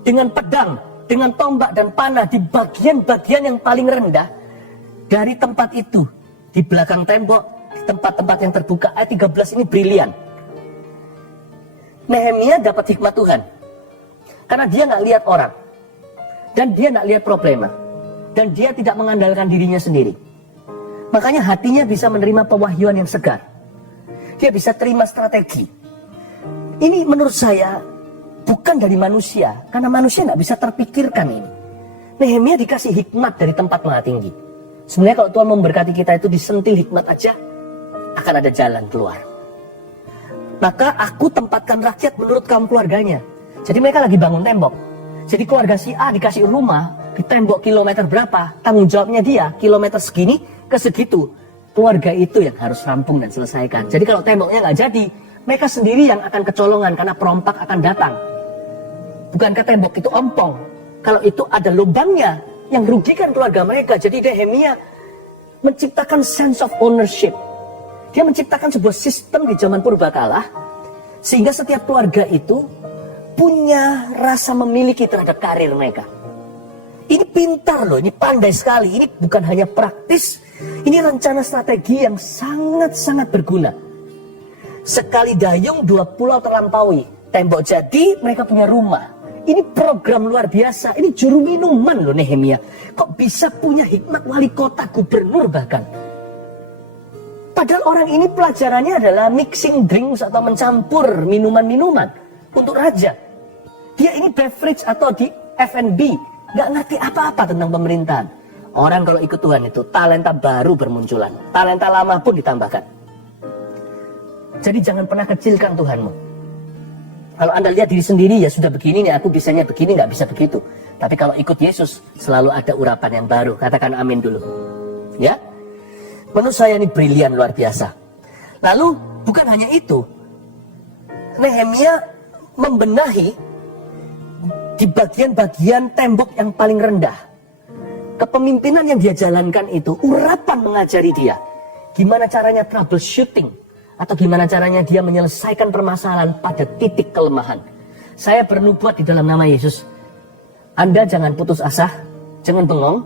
dengan pedang, dengan tombak dan panah di bagian-bagian yang paling rendah dari tempat itu, di belakang tembok, di tempat-tempat yang terbuka. Ayat 13 ini brilian. Nehemia dapat hikmat Tuhan karena dia nggak lihat orang dan dia nggak lihat problema dan dia tidak mengandalkan dirinya sendiri. Makanya hatinya bisa menerima pewahyuan yang segar. Dia bisa terima strategi. Ini menurut saya bukan dari manusia, karena manusia nggak bisa terpikirkan ini. Nehemia dikasih hikmat dari tempat maha tinggi. Sebenarnya kalau Tuhan memberkati kita itu disentil hikmat aja, akan ada jalan keluar. Maka aku tempatkan rakyat menurut kaum keluarganya. Jadi mereka lagi bangun tembok. Jadi keluarga si A dikasih rumah di tembok kilometer berapa, tanggung jawabnya dia kilometer segini ke segitu. Keluarga itu yang harus rampung dan selesaikan. Jadi kalau temboknya nggak jadi, mereka sendiri yang akan kecolongan karena perompak akan datang. Bukankah tembok itu ompong? Kalau itu ada lubangnya yang rugikan keluarga mereka. Jadi Nehemia menciptakan sense of ownership. Dia menciptakan sebuah sistem di zaman purbakala sehingga setiap keluarga itu punya rasa memiliki terhadap karir mereka. Ini pintar loh, ini pandai sekali. Ini bukan hanya praktis, ini rencana strategi yang sangat-sangat berguna. Sekali dayung 2 pulau terlampaui. Tembok jadi, mereka punya rumah. Ini program luar biasa. Ini juru minuman loh Nehemia. Kok bisa punya hikmat wali kota, gubernur bahkan. Padahal orang ini pelajarannya adalah mixing drinks atau mencampur minuman-minuman untuk raja. Dia ini beverage atau di F&B. Gak ngerti apa-apa tentang pemerintahan. Orang kalau ikut Tuhan itu talenta baru bermunculan. Talenta lama pun ditambahkan. Jadi jangan pernah kecilkan Tuhanmu. Kalau Anda lihat diri sendiri, ya sudah begini nih, aku bisanya begini, nggak bisa begitu. Tapi kalau ikut Yesus, selalu ada urapan yang baru. Katakan amin dulu. Ya, menurut saya ini brilian luar biasa. Lalu, bukan hanya itu. Nehemia membenahi di bagian-bagian tembok yang paling rendah. Kepemimpinan yang dia jalankan itu, urapan mengajari dia. Gimana caranya troubleshooting. Atau gimana caranya dia menyelesaikan permasalahan pada titik kelemahan. Saya bernubuat di dalam nama Yesus. Anda jangan putus asa, jangan bengong,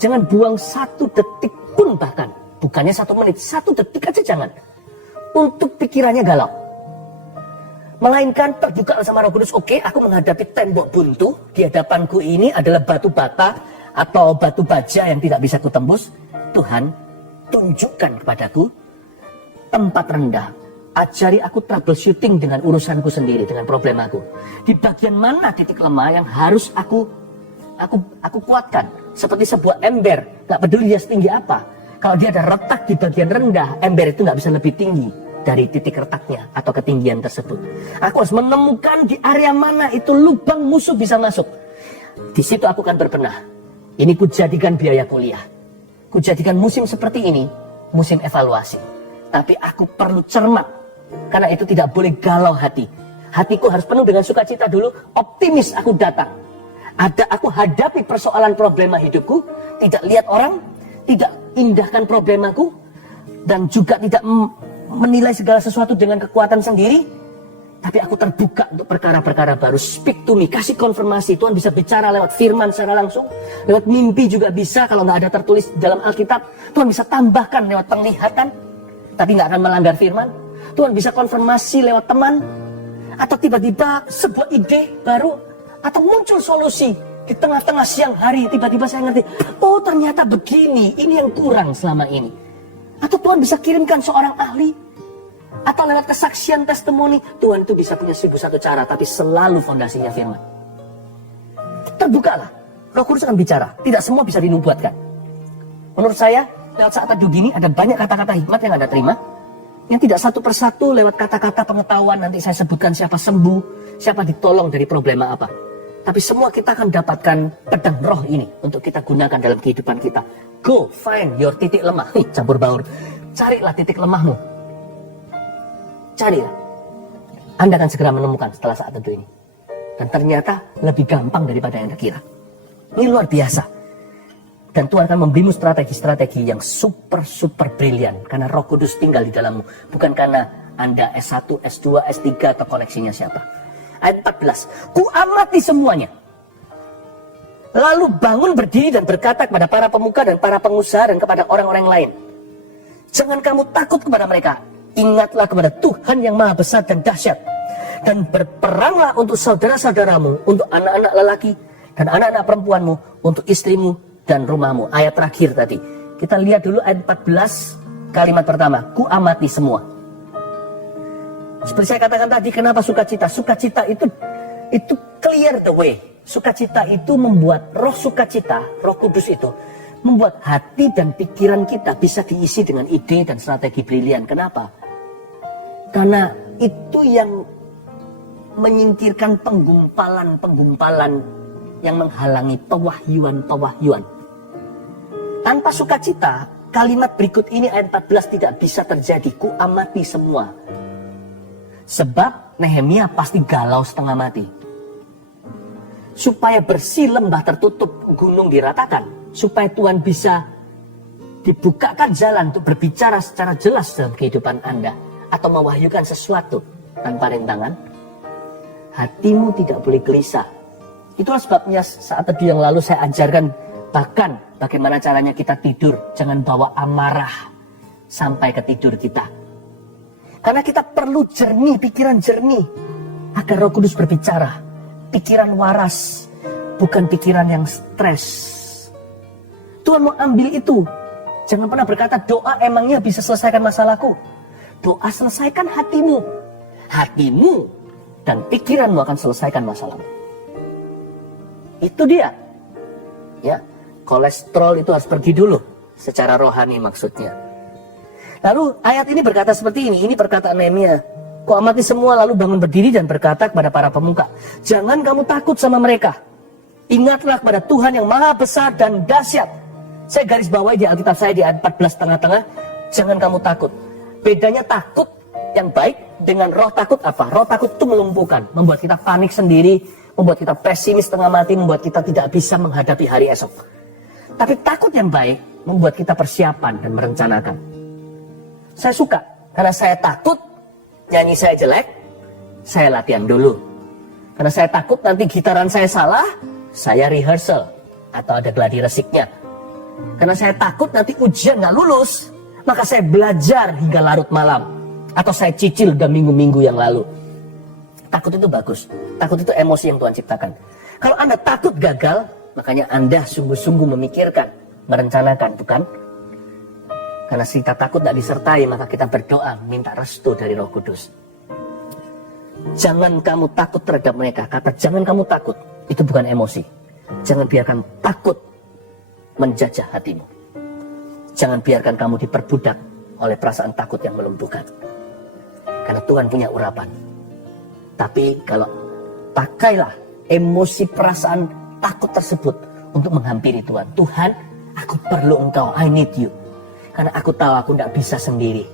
jangan buang 1 detik pun bahkan. Bukannya 1 menit, 1 detik aja jangan. Untuk pikirannya galau. Melainkan terbuka sama Roh Kudus. Oke, aku menghadapi tembok buntu. Di hadapanku ini adalah batu bata atau batu baja yang tidak bisa kutembus. Tuhan, tunjukkan kepadaku tempat rendah. Ajari aku troubleshooting dengan urusanku sendiri, dengan problemaku. Di bagian mana titik lemah yang harus aku kuatkan. Seperti sebuah ember, gak peduli dia setinggi apa. Kalau dia ada retak di bagian rendah, ember itu gak bisa lebih tinggi dari titik retaknya atau ketinggian tersebut. Aku harus menemukan di area mana itu lubang musuh bisa masuk. Di situ aku akan berbenah. Ini kujadikan biaya kuliah. Kujadikan musim seperti ini, musim evaluasi. Tapi aku perlu cermat, karena itu tidak boleh galau hati. Hatiku harus penuh dengan sukacita dulu, optimis aku datang. Ada aku hadapi persoalan problema hidupku, tidak lihat orang, tidak indahkan problemaku, dan juga tidak menilai segala sesuatu dengan kekuatan sendiri. Tapi aku terbuka untuk perkara-perkara baru. Speak to me, kasih konfirmasi. Tuhan bisa bicara lewat firman secara langsung, lewat mimpi juga bisa. Kalau nggak ada tertulis dalam Alkitab, Tuhan bisa tambahkan lewat penglihatan. Tapi nggak akan melanggar firman. Tuhan bisa konfirmasi lewat teman, atau tiba-tiba sebuah ide baru, atau muncul solusi di tengah-tengah siang hari. Tiba-tiba saya ngerti, oh ternyata begini, ini yang kurang selama ini. Atau Tuhan bisa kirimkan seorang ahli, atau lewat kesaksian testimoni. Tuhan itu bisa punya 1001 cara, tapi selalu fondasinya firman. Terbukalah. Roh Kudus akan bicara. Tidak semua bisa dinubuatkan. Menurut saya, lewat saat teduh gini ada banyak kata-kata hikmat yang Anda terima. Yang tidak satu persatu lewat kata-kata pengetahuan nanti saya sebutkan siapa sembuh, siapa ditolong dari problema apa. Tapi semua kita akan dapatkan pedang roh ini untuk kita gunakan dalam kehidupan kita. Go find your titik lemah. Campur baur. Carilah titik lemahmu. Carilah. Anda akan segera menemukan setelah saat teduh ini. Dan ternyata lebih gampang daripada yang Anda kira. Ini luar biasa. Dan Tuhan akan memberimu strategi-strategi yang super brilian. Karena Roh Kudus tinggal di dalammu. Bukan karena Anda S1, S2, S3 atau koneksinya siapa. Ayat 14. Ku amati semuanya. Lalu bangun berdiri dan berkata kepada para pemuka dan para pengusaha dan kepada orang-orang lain. Jangan kamu takut kepada mereka. Ingatlah kepada Tuhan yang maha besar dan dahsyat. Dan berperanglah untuk saudara-saudaramu, untuk anak-anak lelaki dan anak-anak perempuanmu, untuk istrimu dan rumahmu. Ayat terakhir tadi. Kita lihat dulu ayat 14, kalimat pertama. Ku amati semua. Seperti saya katakan tadi, kenapa sukacita? Sukacita itu clear the way. Sukacita itu membuat roh sukacita, Roh Kudus itu membuat hati dan pikiran kita bisa diisi dengan ide dan strategi brilian. Kenapa? Karena itu yang menyingkirkan penggumpalan-penggumpalan yang menghalangi pewahyuan-pewahyuan. Tanpa sukacita, kalimat berikut ini ayat 14 tidak bisa terjadi. Ku amati semua. Sebab Nehemia pasti galau setengah mati. Supaya bersih lembah tertutup, gunung diratakan. Supaya Tuhan bisa dibukakan jalan untuk berbicara secara jelas dalam kehidupan Anda. Atau mewahyukan sesuatu tanpa rintangan. Hatimu tidak boleh gelisah. Itulah sebabnya saat teduh yang lalu saya ajarkan bahkan bagaimana caranya kita tidur. Jangan bawa amarah sampai ke tidur kita. Karena kita perlu jernih, pikiran jernih. Agar Roh Kudus berbicara. Pikiran waras, bukan pikiran yang stres. Tuhan mau ambil itu. Jangan pernah berkata doa emangnya bisa selesaikan masalahku. Doa selesaikan hatimu. Hatimu dan pikiranmu akan selesaikan masalahmu. Itu dia. Ya, kolesterol itu harus pergi dulu. Secara rohani maksudnya. Lalu ayat ini berkata seperti ini. Ini perkataan Nehemia. Ku amati semua lalu bangun berdiri dan berkata kepada para pemuka. Jangan kamu takut sama mereka. Ingatlah kepada Tuhan yang maha besar dan dahsyat. Saya garis bawahi di Alkitab saya di ayat 14 tengah-tengah. Jangan kamu takut. Bedanya takut yang baik dengan roh takut apa? Roh takut itu melumpuhkan. Membuat kita panik sendiri. Membuat kita pesimis setengah mati. Membuat kita tidak bisa menghadapi hari esok. Tapi takut yang baik membuat kita persiapan dan merencanakan. Saya suka. Karena saya takut nyanyi saya jelek, saya latihan dulu. Karena saya takut nanti gitaran saya salah, saya rehearsal. Atau ada gladi resiknya. Karena saya takut nanti ujian gak lulus, maka saya belajar hingga larut malam. Atau saya cicil udah minggu-minggu yang lalu. Takut itu bagus. Takut itu emosi yang Tuhan ciptakan. Kalau Anda takut gagal, makanya Anda sungguh-sungguh memikirkan, merencanakan, bukan? Karena kita takut tidak disertai, maka kita berdoa, minta restu dari Roh Kudus. Jangan kamu takut terhadap mereka. Kata jangan kamu takut, itu bukan emosi. Jangan biarkan takut menjajah hatimu. Jangan biarkan kamu diperbudak oleh perasaan takut yang melumpuhkan. Karena Tuhan punya urapan. Tapi kalau pakailah emosi perasaan takut tersebut untuk menghampiri Tuhan. Tuhan, aku perlu Engkau, I need you. Karena aku tahu aku tidak bisa sendiri.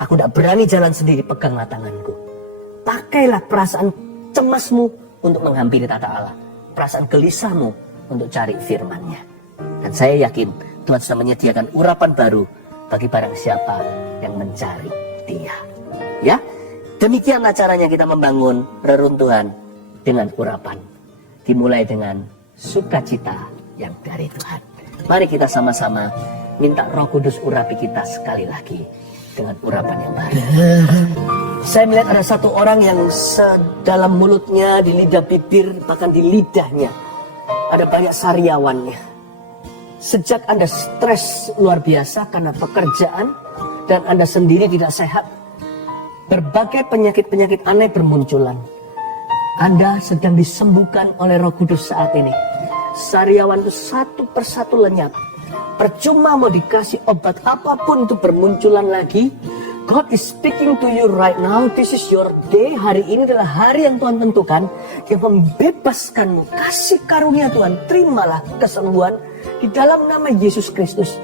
Aku tidak berani jalan sendiri, peganglah tanganku. Pakailah perasaan cemasmu untuk menghampiri tata Allah. Perasaan gelisahmu untuk cari firman-Nya. Dan saya yakin Tuhan sudah menyediakan urapan baru bagi barang siapa yang mencari Dia. Ya, demikianlah caranya kita membangun reruntuhan dengan urapan. Dimulai dengan sukacita yang dari Tuhan. Mari kita sama-sama minta Roh Kudus urapi kita sekali lagi dengan urapan yang baru. Saya melihat ada satu orang yang dalam mulutnya, di lidah bibir, bahkan di lidahnya ada banyak sariawannya. Sejak Anda stres luar biasa karena pekerjaan dan Anda sendiri tidak sehat, berbagai penyakit-penyakit aneh bermunculan. Anda sedang disembuhkan oleh Roh Kudus saat ini. sariawan itu satu persatu lenyap. Percuma mau dikasih obat apapun itu bermunculan lagi. God is speaking to you right now. This is your day. Hari ini adalah hari yang Tuhan tentukan. Dia membebaskanmu. Kasih karunia Tuhan. Terimalah kesembuhan di dalam nama Yesus Kristus.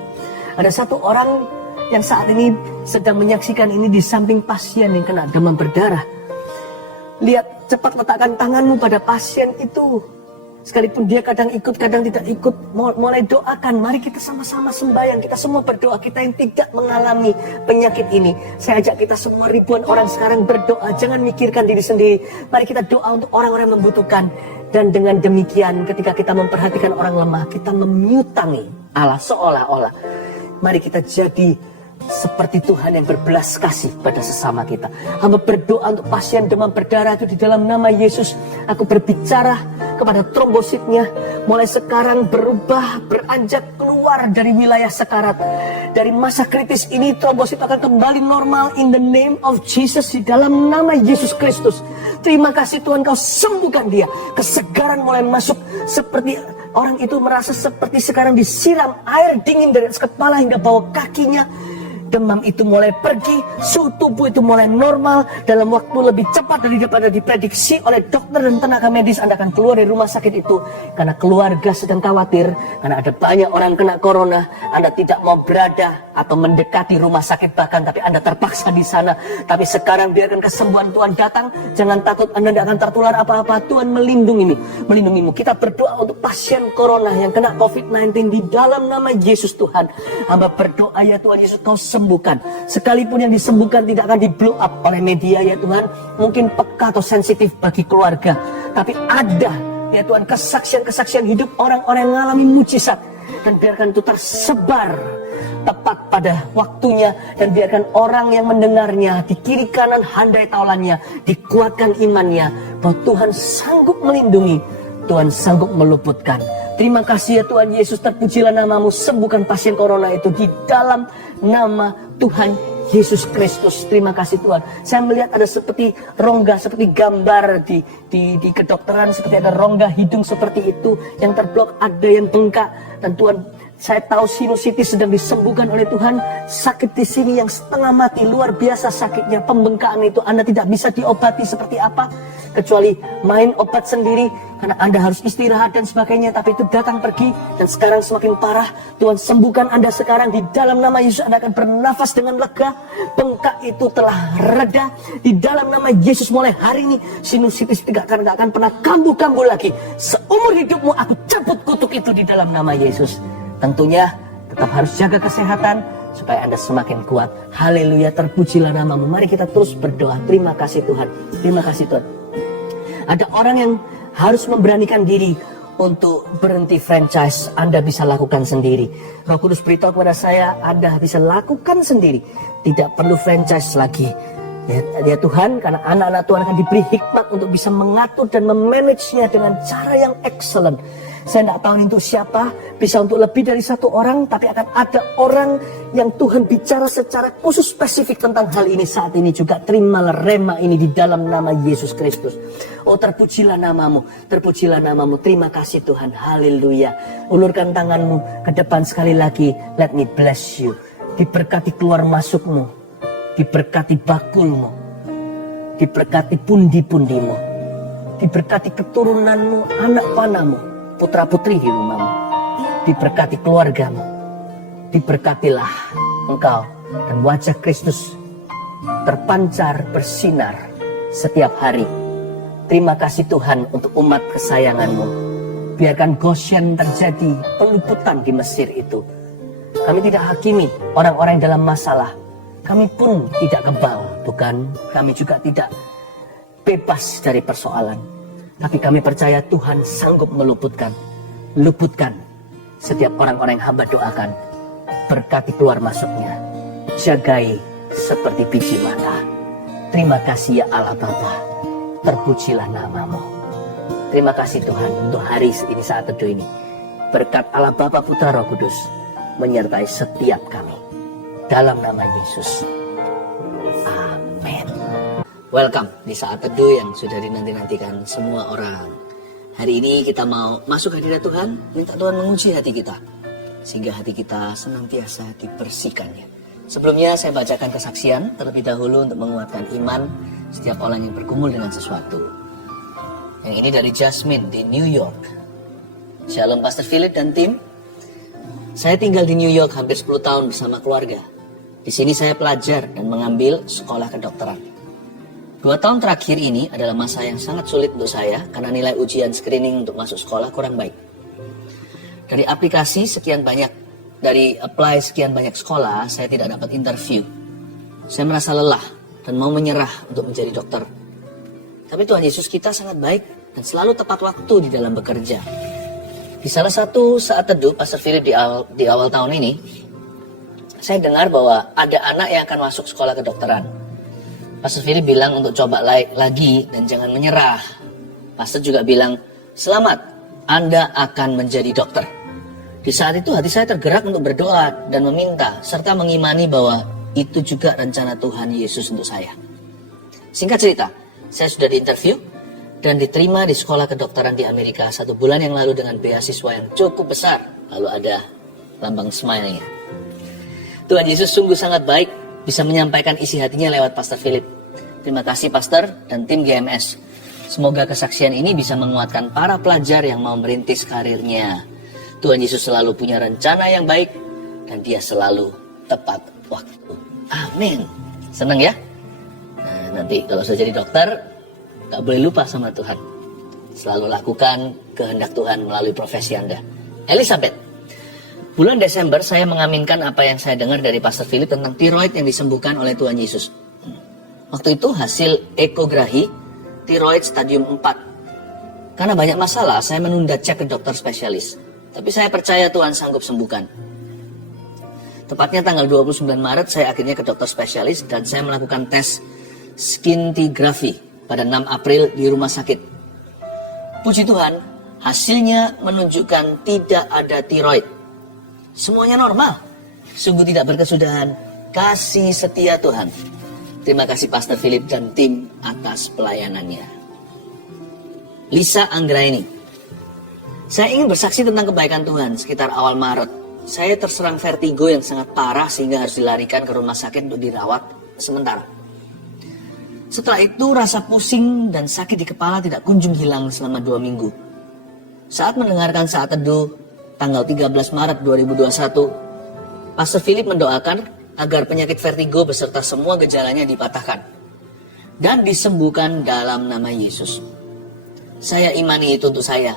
Ada satu orang yang saat ini sedang menyaksikan ini di samping pasien yang kena demam berdarah. Lihat, cepat letakkan tanganmu pada pasien itu. Sekalipun dia kadang ikut, kadang tidak ikut, mulai doakan. Mari kita sama-sama sembahyang. Kita semua berdoa. Kita yang tidak mengalami penyakit ini. Saya ajak kita semua, ribuan orang sekarang berdoa. Jangan mikirkan diri sendiri. Mari kita doa untuk orang-orang yang membutuhkan. Dan dengan demikian, ketika kita memperhatikan orang lemah, kita memutangi Allah seolah-olah. Mari kita jadi seperti Tuhan yang berbelas kasih pada sesama kita. Hamba berdoa untuk pasien demam berdarah itu di dalam nama Yesus. Aku berbicara kepada trombositnya. Mulai sekarang berubah, beranjak keluar dari wilayah sekarat. Dari masa kritis ini trombosit akan kembali normal in the name of Jesus. Di dalam nama Yesus Kristus. Terima kasih Tuhan, Kau sembuhkan dia. Kesegaran mulai masuk seperti orang itu merasa seperti sekarang disiram air dingin dari atas kepala hingga bawah kakinya. Demam itu mulai pergi, suhu tubuh itu mulai normal dalam waktu lebih cepat daripada diprediksi oleh dokter dan tenaga medis. Anda akan keluar dari rumah sakit itu karena keluarga sedang khawatir, karena ada banyak orang kena corona. Anda tidak mau berada atau mendekati rumah sakit bahkan, tapi Anda terpaksa di sana. Tapi sekarang biarkan kesembuhan Tuhan datang. Jangan takut, Anda tidak akan tertular apa-apa. Tuhan melindungimu. Kita berdoa untuk pasien corona yang kena COVID-19 di dalam nama Yesus Tuhan. Hamba berdoa ya Tuhan Yesus, Kau sembuhkan. Sekalipun yang disembuhkan tidak akan di blow up oleh media ya Tuhan. Mungkin peka atau sensitif bagi keluarga. Tapi ada ya Tuhan kesaksian-kesaksian hidup orang-orang yang mengalami mujizat. Dan biarkan itu tersebar tepat pada waktunya. Dan biarkan orang yang mendengarnya di kiri kanan handai taulannya, dikuatkan imannya bahwa Tuhan sanggup melindungi, Tuhan sanggup meluputkan. Terima kasih ya Tuhan Yesus, terpujilah namamu. Sembuhkan pasien corona itu di dalam nama Tuhan Yesus Kristus. Terima kasih Tuhan. Saya melihat ada seperti rongga, seperti gambar di kedokteran, seperti ada rongga hidung seperti itu yang terblok, ada yang bengkak. Dan Tuhan, saya tahu sinusitis sedang disembuhkan oleh Tuhan. Sakit di sini yang setengah mati, luar biasa sakitnya, pembengkakan itu. Anda tidak bisa diobati seperti apa, kecuali main obat sendiri, karena Anda harus istirahat dan sebagainya. Tapi itu datang pergi, dan sekarang semakin parah. Tuhan sembuhkan Anda sekarang di dalam nama Yesus. Anda akan bernafas dengan lega. Bengkak itu telah reda di dalam nama Yesus. Mulai hari ini sinusitis tidak akan pernah kambuh-kambuh lagi. Seumur hidupmu aku cabut kutuk itu di dalam nama Yesus. Tentunya tetap harus jaga kesehatan supaya Anda semakin kuat. Haleluya, terpujilah namamu. Mari kita terus berdoa. Terima kasih Tuhan. Terima kasih Tuhan. Ada orang yang harus memberanikan diri untuk berhenti franchise. Anda bisa lakukan sendiri. Roh Kudus beritahu kepada saya, Anda bisa lakukan sendiri. Tidak perlu franchise lagi. Ya Tuhan, karena anak-anak Tuhan akan diberi hikmat untuk bisa mengatur dan memanagenya dengan cara yang excellent. Saya tidak tahu itu siapa, bisa untuk lebih dari satu orang, tapi akan ada orang yang Tuhan bicara secara khusus spesifik tentang hal ini saat ini juga. Terimalah rema ini di dalam nama Yesus Kristus. Oh, terpujilah namamu, terpujilah namamu. Terima kasih Tuhan, haleluya. Ulurkan tanganmu ke depan sekali lagi. Let me bless you. Diberkati keluar masukmu, diberkati bakulmu, diberkati pundi-pundimu, diberkati keturunanmu, anak panamu, putra putri di rumahmu, diberkati keluargamu, diberkatilah engkau, dan wajah Kristus terpancar bersinar setiap hari. Terima kasih Tuhan untuk umat kesayanganmu. Biarkan Goshen terjadi peluputan di Mesir itu. Kami tidak hakimi orang-orang yang dalam masalah. Kami pun tidak kebal, bukan? Kami juga tidak bebas dari persoalan. Tapi kami percaya Tuhan sanggup meluputkan. Luputkan setiap orang-orang yang hamba doakan. Berkati keluar masuknya. Jagai seperti biji mata. Terima kasih ya Allah Bapa. Terpujilah namamu. Terima kasih Tuhan untuk hari ini, saat teduh ini. Berkat Allah Bapa, Putra, Roh Kudus menyertai setiap kami. Dalam nama Yesus. Amin. Welcome di saat teduh yang sudah dinanti-nantikan semua orang. Hari ini kita mau masuk hadirat Tuhan, minta Tuhan menguji hati kita, sehingga hati kita senantiasa dibersihkannya. Sebelumnya saya bacakan kesaksian terlebih dahulu untuk menguatkan iman setiap orang yang bergumul dengan sesuatu. Yang ini dari Jasmine di New York. Shalom Pastor Philip dan tim. Saya tinggal di New York hampir 10 tahun bersama keluarga. Di sini saya pelajar dan mengambil sekolah kedokteran. 2 tahun terakhir ini adalah masa yang sangat sulit untuk saya karena nilai ujian screening untuk masuk sekolah kurang baik. Dari aplikasi sekian banyak, dari apply sekian banyak sekolah, saya tidak dapat interview. Saya merasa lelah dan mau menyerah untuk menjadi dokter. Tapi Tuhan Yesus kita sangat baik dan selalu tepat waktu di dalam bekerja. Di salah satu saat teduh Pastor Philip di awal tahun ini, saya dengar bahwa ada anak yang akan masuk sekolah kedokteran. Pastor Philip bilang untuk coba lagi dan jangan menyerah. Pastor juga bilang, selamat, Anda akan menjadi dokter. Di saat itu hati saya tergerak untuk berdoa dan meminta, serta mengimani bahwa itu juga rencana Tuhan Yesus untuk saya. Singkat cerita, saya sudah diinterview dan diterima di sekolah kedokteran di Amerika 1 bulan yang lalu dengan beasiswa yang cukup besar. Lalu ada lambang smile-nya. Tuhan Yesus sungguh sangat baik, bisa menyampaikan isi hatinya lewat Pastor Philip. Terima kasih Pastor dan tim GMS. Semoga kesaksian ini bisa menguatkan para pelajar yang mau merintis karirnya. Tuhan Yesus selalu punya rencana yang baik dan Dia selalu tepat waktu. Amin. Senang ya? Nah, nanti kalau saya jadi dokter, gak boleh lupa sama Tuhan. Selalu lakukan kehendak Tuhan melalui profesi Anda. Elizabeth. Bulan Desember saya mengaminkan apa yang saya dengar dari Pastor Philip tentang tiroid yang disembuhkan oleh Tuhan Yesus. Waktu itu hasil ekografi tiroid stadium 4. Karena banyak masalah, saya menunda cek ke dokter spesialis. Tapi saya percaya Tuhan sanggup sembuhkan. Tepatnya tanggal 29 Maret saya akhirnya ke dokter spesialis dan saya melakukan tes scintigraphy pada 6 April di rumah sakit. Puji Tuhan, hasilnya menunjukkan tidak ada tiroid. Semuanya normal. Sungguh tidak berkesudahan. Kasih setia Tuhan. Terima kasih Pastor Philip dan tim atas pelayanannya. Lisa Anggraini. Saya ingin bersaksi tentang kebaikan Tuhan sekitar awal Maret. Saya terserang vertigo yang sangat parah sehingga harus dilarikan ke rumah sakit untuk dirawat sementara. Setelah itu rasa pusing dan sakit di kepala tidak kunjung hilang selama 2 minggu. Saat mendengarkan saat teduh tanggal 13 Maret 2021, Pastor Philip mendoakan agar penyakit vertigo beserta semua gejalanya dipatahkan dan disembuhkan dalam nama Yesus. Saya imani itu untuk saya.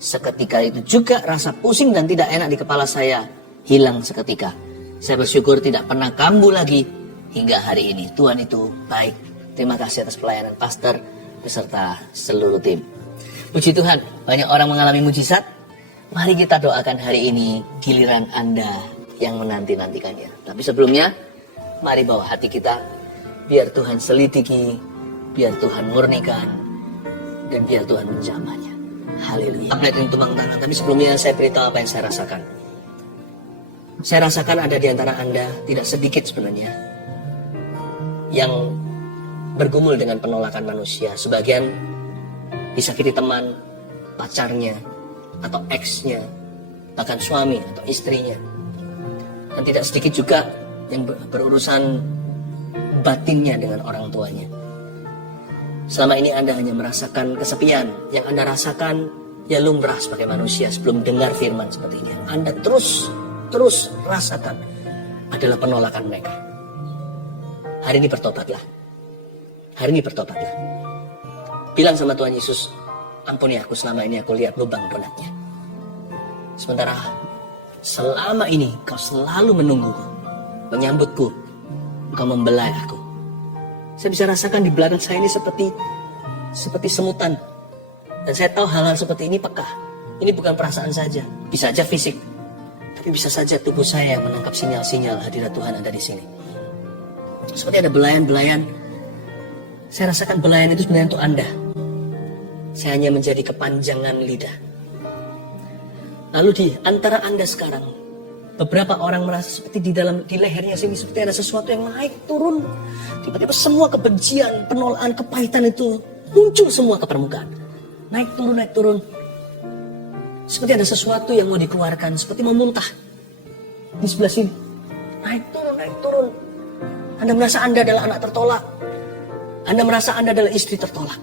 Seketika itu juga rasa pusing dan tidak enak di kepala saya hilang seketika. Saya bersyukur tidak pernah kambuh lagi hingga hari ini. Tuhan itu baik. Terima kasih atas pelayanan Pastor beserta seluruh tim. Puji Tuhan, banyak orang mengalami mujizat. Mari kita doakan hari ini giliran Anda yang menanti-nantikannya. Tapi sebelumnya, mari bawa hati kita, biar Tuhan selidiki, biar Tuhan murnikan, dan biar Tuhan menjamahnya. Haleluya. Update yang tumpang tangan, tapi sebelumnya saya beritahu apa yang saya rasakan. Saya rasakan ada di antara Anda, tidak sedikit sebenarnya, yang bergumul dengan penolakan manusia. Sebagian disakiti teman, pacarnya, atau ex-nya, bahkan suami atau istrinya. Dan tidak sedikit juga yang berurusan batinnya dengan orang tuanya. Selama ini Anda hanya merasakan kesepian. Yang Anda rasakan ya lumrah sebagai manusia sebelum dengar firman seperti ini. Anda terus rasakan adalah penolakan mereka. Hari ini bertobatlah. Hari ini bertobatlah. Bilang sama Tuhan Yesus, ampuni aku, selama ini aku lihat lubang donatnya. Sementara selama ini kau selalu menungguku, menyambutku, kau membelai aku. Saya bisa rasakan di belakang saya ini seperti semutan. Dan saya tahu hal-hal seperti ini peka. Ini bukan perasaan saja, bisa saja fisik. Tapi bisa saja tubuh saya yang menangkap sinyal-sinyal hadirat Tuhan ada di sini. Seperti ada belayan-belayan. Saya rasakan belayan itu sebenarnya untuk Anda. Saya hanya menjadi kepanjangan lidah. Lalu di antara Anda sekarang, beberapa orang merasa seperti di lehernya sini seperti ada sesuatu yang naik turun. Tiba-tiba semua kebencian, penolakan, kepahitan itu muncul semua ke permukaan. Naik turun. Seperti ada sesuatu yang mau dikeluarkan, seperti mau muntah. Di sebelah sini. Naik turun. Anda merasa Anda adalah anak tertolak. Anda merasa Anda adalah istri tertolak.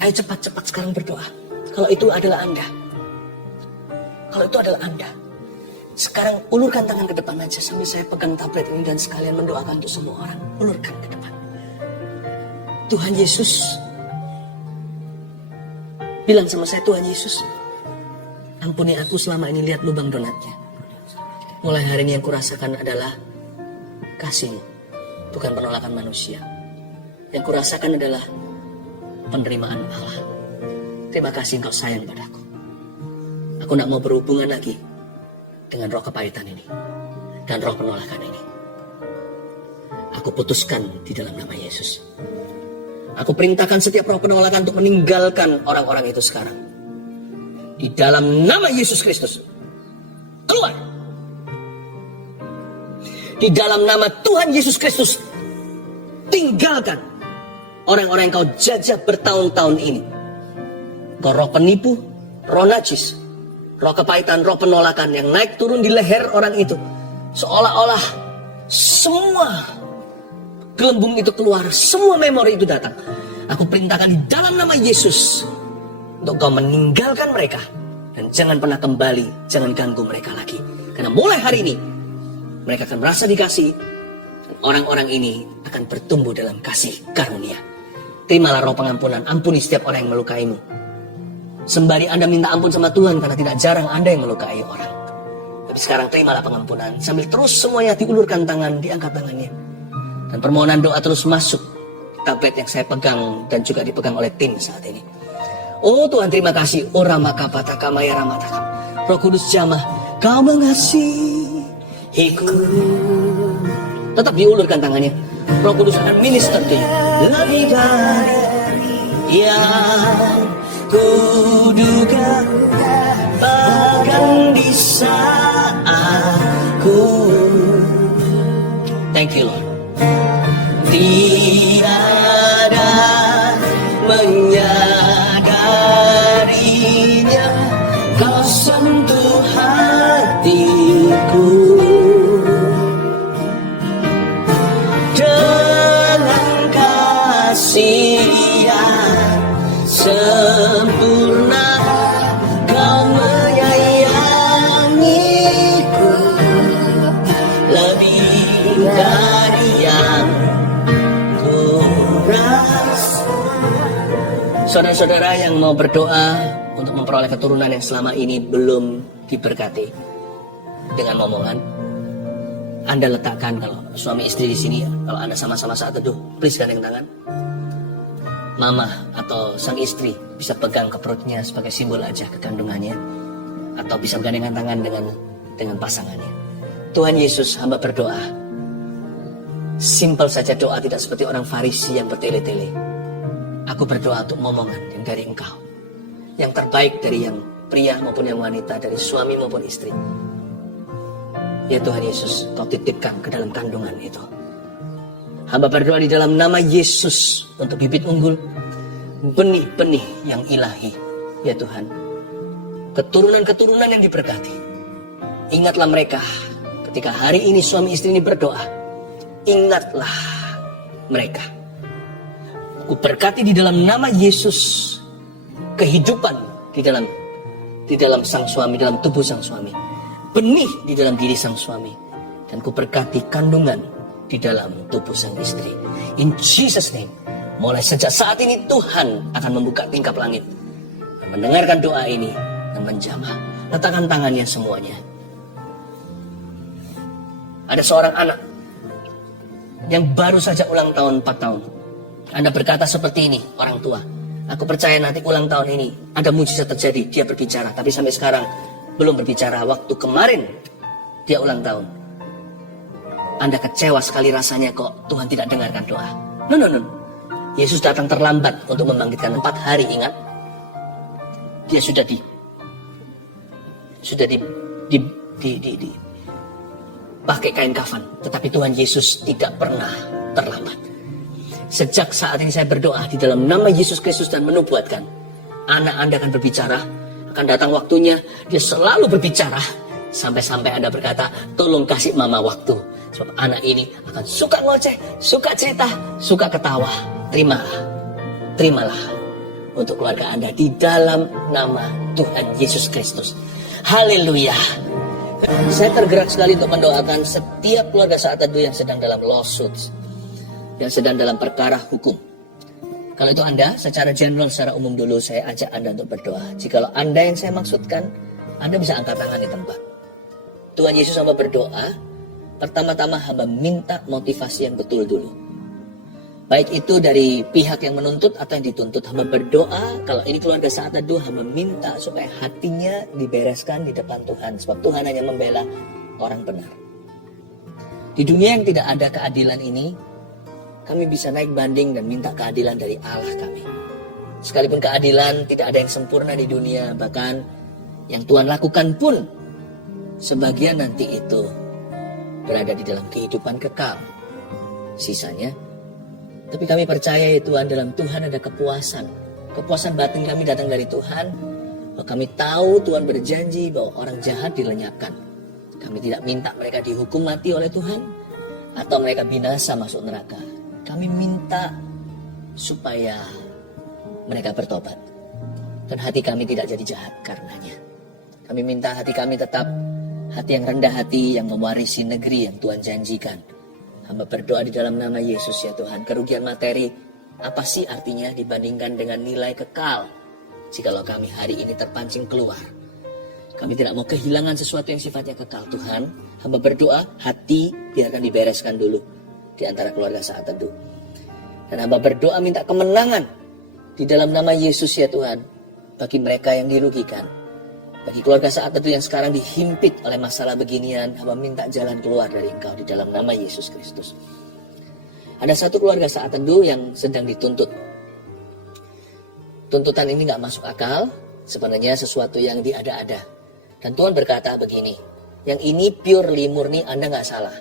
Ayo cepat-cepat sekarang berdoa. Kalau itu adalah Anda. Kalau itu adalah Anda. Sekarang ulurkan tangan ke depan aja sambil saya pegang tablet ini dan sekalian mendoakan untuk semua orang. Ulurkan ke depan. Tuhan Yesus. Bilang sama saya, Tuhan Yesus, ampuni aku selama ini lihat lubang donatnya. Mulai hari ini yang kurasakan adalah kasih-Mu, bukan penolakan manusia. Yang kurasakan adalah penerimaan Allah. Terima kasih Engkau sayang padaku. Aku tidak mau berhubungan lagi dengan roh kepahitan ini dan roh penolakan ini. Aku putuskan di dalam nama Yesus. Aku perintahkan setiap roh penolakan untuk meninggalkan orang-orang itu sekarang. Di dalam nama Yesus Kristus. Keluar. Di dalam nama Tuhan Yesus Kristus. Tinggalkan orang-orang yang kau jajah bertahun-tahun ini. Kau roh penipu, roh najis, roh kepahitan, roh penolakan yang naik turun di leher orang itu. Seolah-olah semua gelembung itu keluar, semua memori itu datang. Aku perintahkan di dalam nama Yesus untuk kau meninggalkan mereka dan jangan pernah kembali, jangan ganggu mereka lagi. Karena mulai hari ini mereka akan merasa dikasih dan orang-orang ini akan bertumbuh dalam kasih karunia. Terimalah roh pengampunan, ampuni setiap orang yang melukaimu. Sembari Anda minta ampun sama Tuhan karena tidak jarang Anda yang melukai orang. Tapi sekarang terimalah pengampunan sambil terus semuanya diulurkan tangan, diangkat tangannya. Dan permohonan doa terus masuk tablet yang saya pegang dan juga dipegang oleh tim saat ini. Oh Tuhan, terima kasih. Oh ramakapataka maya ramataka. Roh Kudus jamah, kau mengasihiku. Tetap diulurkan tangannya. Roh Kudus akan minister to you. Lebih dari yang kuduga, bahkan di saatku. Thank you Lord. Tiada menyadarinya, kau sentuh hatiku dengan kasih yang sempurna. Kau menyayangiku lebih dari yang saudara-saudara yang mau berdoa untuk memperoleh keturunan yang selama ini belum diberkati dengan momongan, Anda letakkan, kalau suami istri di sini, kalau Anda sama-sama saat teduh, please gandeng tangan. Mama atau sang istri bisa pegang ke perutnya sebagai simbol aja kekandungannya, atau bisa bergandengan tangan dengan pasangannya. Tuhan Yesus, hamba berdoa. Simpel saja doa, tidak seperti orang Farisi yang bertele-tele. Aku berdoa untuk momongan yang dari Engkau, yang terbaik dari yang pria maupun yang wanita, dari suami maupun istri. Ya Tuhan Yesus, Kau titipkan ke dalam kandungan itu. Hamba berdoa di dalam nama Yesus untuk bibit unggul, benih-benih yang ilahi. Ya Tuhan, keturunan-keturunan yang diberkati. Ingatlah mereka ketika hari ini suami istri ini berdoa. Ingatlah mereka. Ku berkati di dalam nama Yesus kehidupan di dalam sang suami, dalam tubuh sang suami, benih di dalam diri sang suami, dan ku berkati kandungan di dalam tubuh sang istri. In Jesus name, mulai sejak saat ini Tuhan akan membuka tingkap langit dan mendengarkan doa ini dan menjamah. Letakkan tangannya semuanya. Ada seorang anak yang baru saja ulang tahun 4 tahun. Anda berkata seperti ini, orang tua. Aku percaya nanti ulang tahun ini ada mujizat terjadi. Dia berbicara, tapi sampai sekarang belum berbicara. Waktu kemarin dia ulang tahun, Anda kecewa sekali rasanya kok Tuhan tidak dengarkan doa. No. Yesus datang terlambat untuk membangkitkan 4 hari, ingat. Dia sudah pakai kain kafan, tetapi Tuhan Yesus tidak pernah terlambat. Sejak saat ini saya berdoa di dalam nama Yesus Kristus dan menubuatkan, anak Anda akan berbicara, akan datang waktunya, dia selalu berbicara. Sampai-sampai Anda berkata, tolong kasih mama waktu. Sebab anak ini akan suka ngoceh, suka cerita, suka ketawa. Terimalah untuk keluarga Anda di dalam nama Tuhan Yesus Kristus. Haleluya. Saya tergerak sekali untuk mendoakan setiap keluarga Saat Teduh yang sedang dalam lawsuits, yang sedang dalam perkara hukum. Kalau itu Anda, secara general, secara umum dulu saya ajak Anda untuk berdoa. Jikalau Anda yang saya maksudkan, Anda bisa angkat tangan di tempat. Tuhan Yesus, hamba berdoa. Pertama-tama hamba minta motivasi yang betul dulu. Baik itu dari pihak yang menuntut atau yang dituntut. Hamba berdoa, kalau ini keluarga Saat Teduh, hamba minta supaya hatinya dibereskan di depan Tuhan. Sebab Tuhan hanya membela orang benar. Di dunia yang tidak ada keadilan ini, kami bisa naik banding dan minta keadilan dari Allah kami. Sekalipun keadilan tidak ada yang sempurna di dunia, bahkan yang Tuhan lakukan pun, sebagian nanti itu berada di dalam kehidupan kekal. Sisanya, tapi kami percaya ya Tuhan, dalam Tuhan ada kepuasan. Kepuasan batin kami datang dari Tuhan. Bahwa kami tahu Tuhan berjanji bahwa orang jahat dilenyapkan. Kami tidak minta mereka dihukum mati oleh Tuhan, atau mereka binasa masuk neraka. Kami minta supaya mereka bertobat. Dan hati kami tidak jadi jahat karenanya. Kami minta hati kami tetap hati yang rendah hati, yang mewarisi negeri yang Tuhan janjikan. Hamba berdoa di dalam nama Yesus ya Tuhan. Kerugian materi, apa sih artinya dibandingkan dengan nilai kekal? Jikalau kami hari ini terpancing keluar. Kami tidak mau kehilangan sesuatu yang sifatnya kekal. Tuhan, hamba berdoa, hati biarkan dibereskan dulu di antara keluarga Saat Teduh. Dan hamba berdoa minta kemenangan di dalam nama Yesus ya Tuhan. Bagi mereka yang dirugikan. Bagi keluarga Saat Teduh yang sekarang dihimpit oleh masalah beginian, hamba minta jalan keluar dari Engkau di dalam nama Yesus Kristus. Ada satu keluarga Saat Teduh yang sedang dituntut. Tuntutan ini gak masuk akal, sebenarnya sesuatu yang diada-ada. Dan Tuhan berkata begini, yang ini purely murni, Anda gak salah.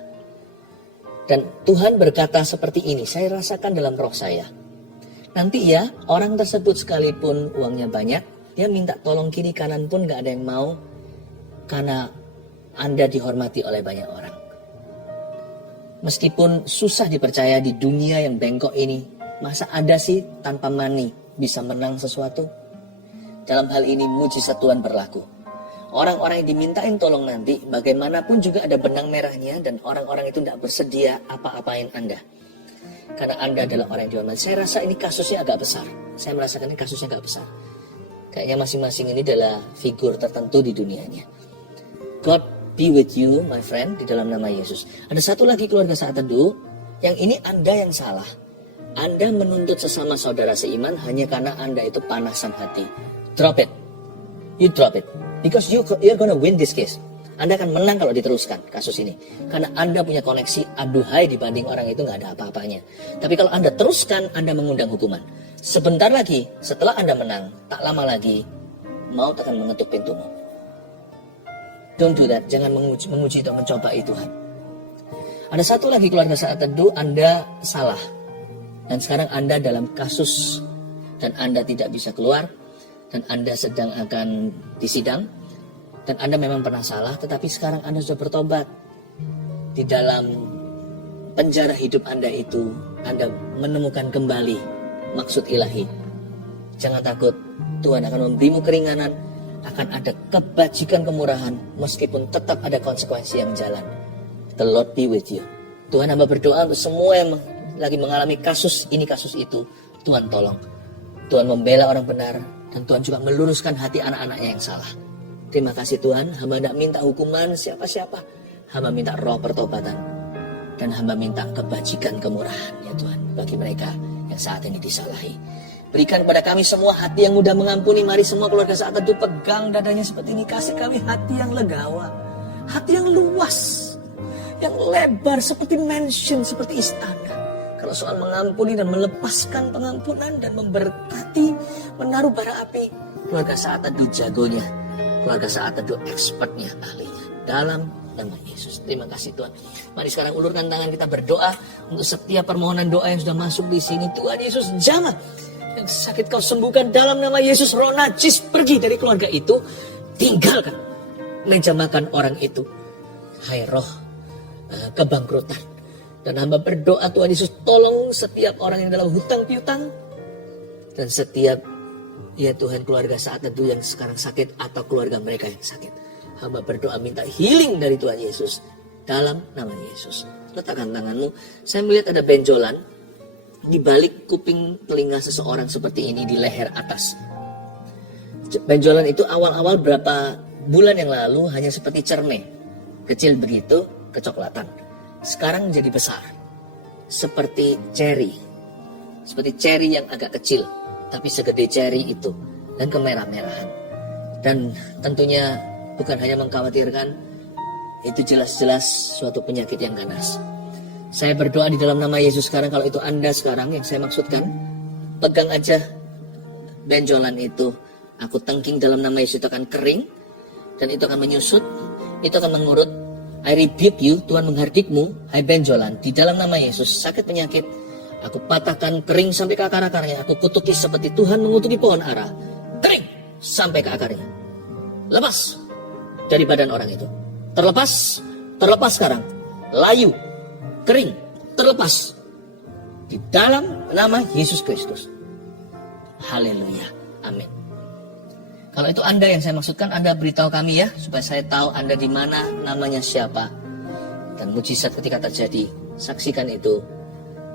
Dan Tuhan berkata seperti ini, saya rasakan dalam roh saya. Nanti ya, orang tersebut sekalipun uangnya banyak, dia minta tolong kiri kanan pun gak ada yang mau. Karena Anda dihormati oleh banyak orang. Meskipun susah dipercaya di dunia yang bengkok ini, masa ada sih tanpa money bisa menang sesuatu? Dalam hal ini mujizat Tuhan berlaku. Orang-orang yang dimintain tolong nanti, bagaimanapun juga ada benang merahnya, dan orang-orang itu tidak bersedia apa-apain Anda. Karena Anda adalah orang yang dihormati. Saya rasa ini kasusnya agak besar. Saya merasakan ini kasusnya agak besar. Kayaknya masing-masing ini adalah figur tertentu di dunianya. God be with you, my friend, di dalam nama Yesus. Ada satu lagi keluarga Saat Teduh, yang ini Anda yang salah. Anda menuntut sesama saudara seiman hanya karena Anda itu panasan hati. Drop it. You drop it. Because you're gonna win this case. Anda akan menang kalau diteruskan kasus ini. Karena Anda punya koneksi aduhai dibanding orang itu nggak ada apa-apanya. Tapi kalau Anda teruskan, Anda mengundang hukuman. Sebentar lagi, setelah Anda menang, tak lama lagi, maut akan mengetuk pintumu. Don't do that. Jangan menguji atau mencobai Tuhan. Ada satu lagi keluarga Saat Teduh, Anda salah. Dan sekarang Anda dalam kasus, dan Anda tidak bisa keluar, dan Anda sedang akan disidang, dan Anda memang pernah salah, tetapi sekarang Anda sudah bertobat. Di dalam penjara hidup Anda itu, Anda menemukan kembali maksud ilahi. Jangan takut, Tuhan akan memberimu keringanan, akan ada kebajikan kemurahan, meskipun tetap ada konsekuensi yang jalan. The Lord be with you. Tuhan, hamba berdoa untuk semua yang lagi mengalami kasus ini, kasus itu. Tuhan tolong. Tuhan membela orang benar, dan Tuhan juga meluruskan hati anak-anaknya yang salah. Terima kasih Tuhan, hamba tidak minta hukuman siapa-siapa. Hamba minta roh pertobatan. Dan hamba minta kebajikan kemurahan ya Tuhan, bagi mereka yang saat ini disalahi. Berikan kepada kami semua hati yang mudah mengampuni. Mari semua keluarga Saat Teduh pegang dadanya seperti ini. Kasih kami hati yang legawa, hati yang luas, yang lebar seperti mansion, seperti istana. Kalau soal mengampuni dan melepaskan pengampunan dan memberkati, menaruh bara api, keluarga Saat Teduh jagonya, keluarga Saat Teduh expertnya, ahlinya. Dalam nama Yesus. Terima kasih Tuhan. Mari sekarang ulurkan tangan, kita berdoa untuk setiap permohonan doa yang sudah masuk di sini. Tuhan Yesus, jamah Yang sakit kau sembuhkan dalam nama Yesus. Roh najis pergi dari keluarga itu. Tinggalkan meja makan orang itu. Hai roh kebangkrutan. Dan hamba berdoa Tuhan Yesus, tolong setiap orang yang dalam hutang piutang. Dan setiap, ya Tuhan, keluarga saat itu yang sekarang sakit atau keluarga mereka yang sakit. Hamba berdoa minta healing dari Tuhan Yesus. Dalam nama Yesus. Letakkan tanganmu. Saya melihat ada benjolan di balik kuping telinga seseorang seperti ini di leher atas. Benjolan itu awal-awal berapa bulan yang lalu hanya seperti cermai. Kecil begitu, kecoklatan. Sekarang jadi besar. Seperti cherry. Seperti cherry yang agak kecil. Tapi segede cherry itu. Dan kemerah-merahan. Dan tentunya bukan hanya mengkhawatirkan. Itu jelas-jelas suatu penyakit yang ganas. Saya berdoa di dalam nama Yesus sekarang. Kalau itu Anda sekarang yang saya maksudkan. Pegang aja benjolan itu. Aku tengking dalam nama Yesus, itu akan kering. Dan itu akan menyusut. Itu akan mengurut. I rebuke you, Tuhan menghardikmu, hai benjolan, di dalam nama Yesus, sakit penyakit, aku patahkan kering sampai ke akar-akarnya, aku kutuki seperti Tuhan mengutuki pohon ara, kering sampai ke akarnya. Lepas dari badan orang itu. Terlepas sekarang, layu, kering, terlepas. Di dalam nama Yesus Kristus. Haleluya, amin. Kalau itu Anda yang saya maksudkan, Anda beritahu kami ya, supaya saya tahu Anda di mana, namanya siapa. Dan mujizat ketika terjadi, saksikan itu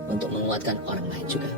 untuk menguatkan orang lain juga.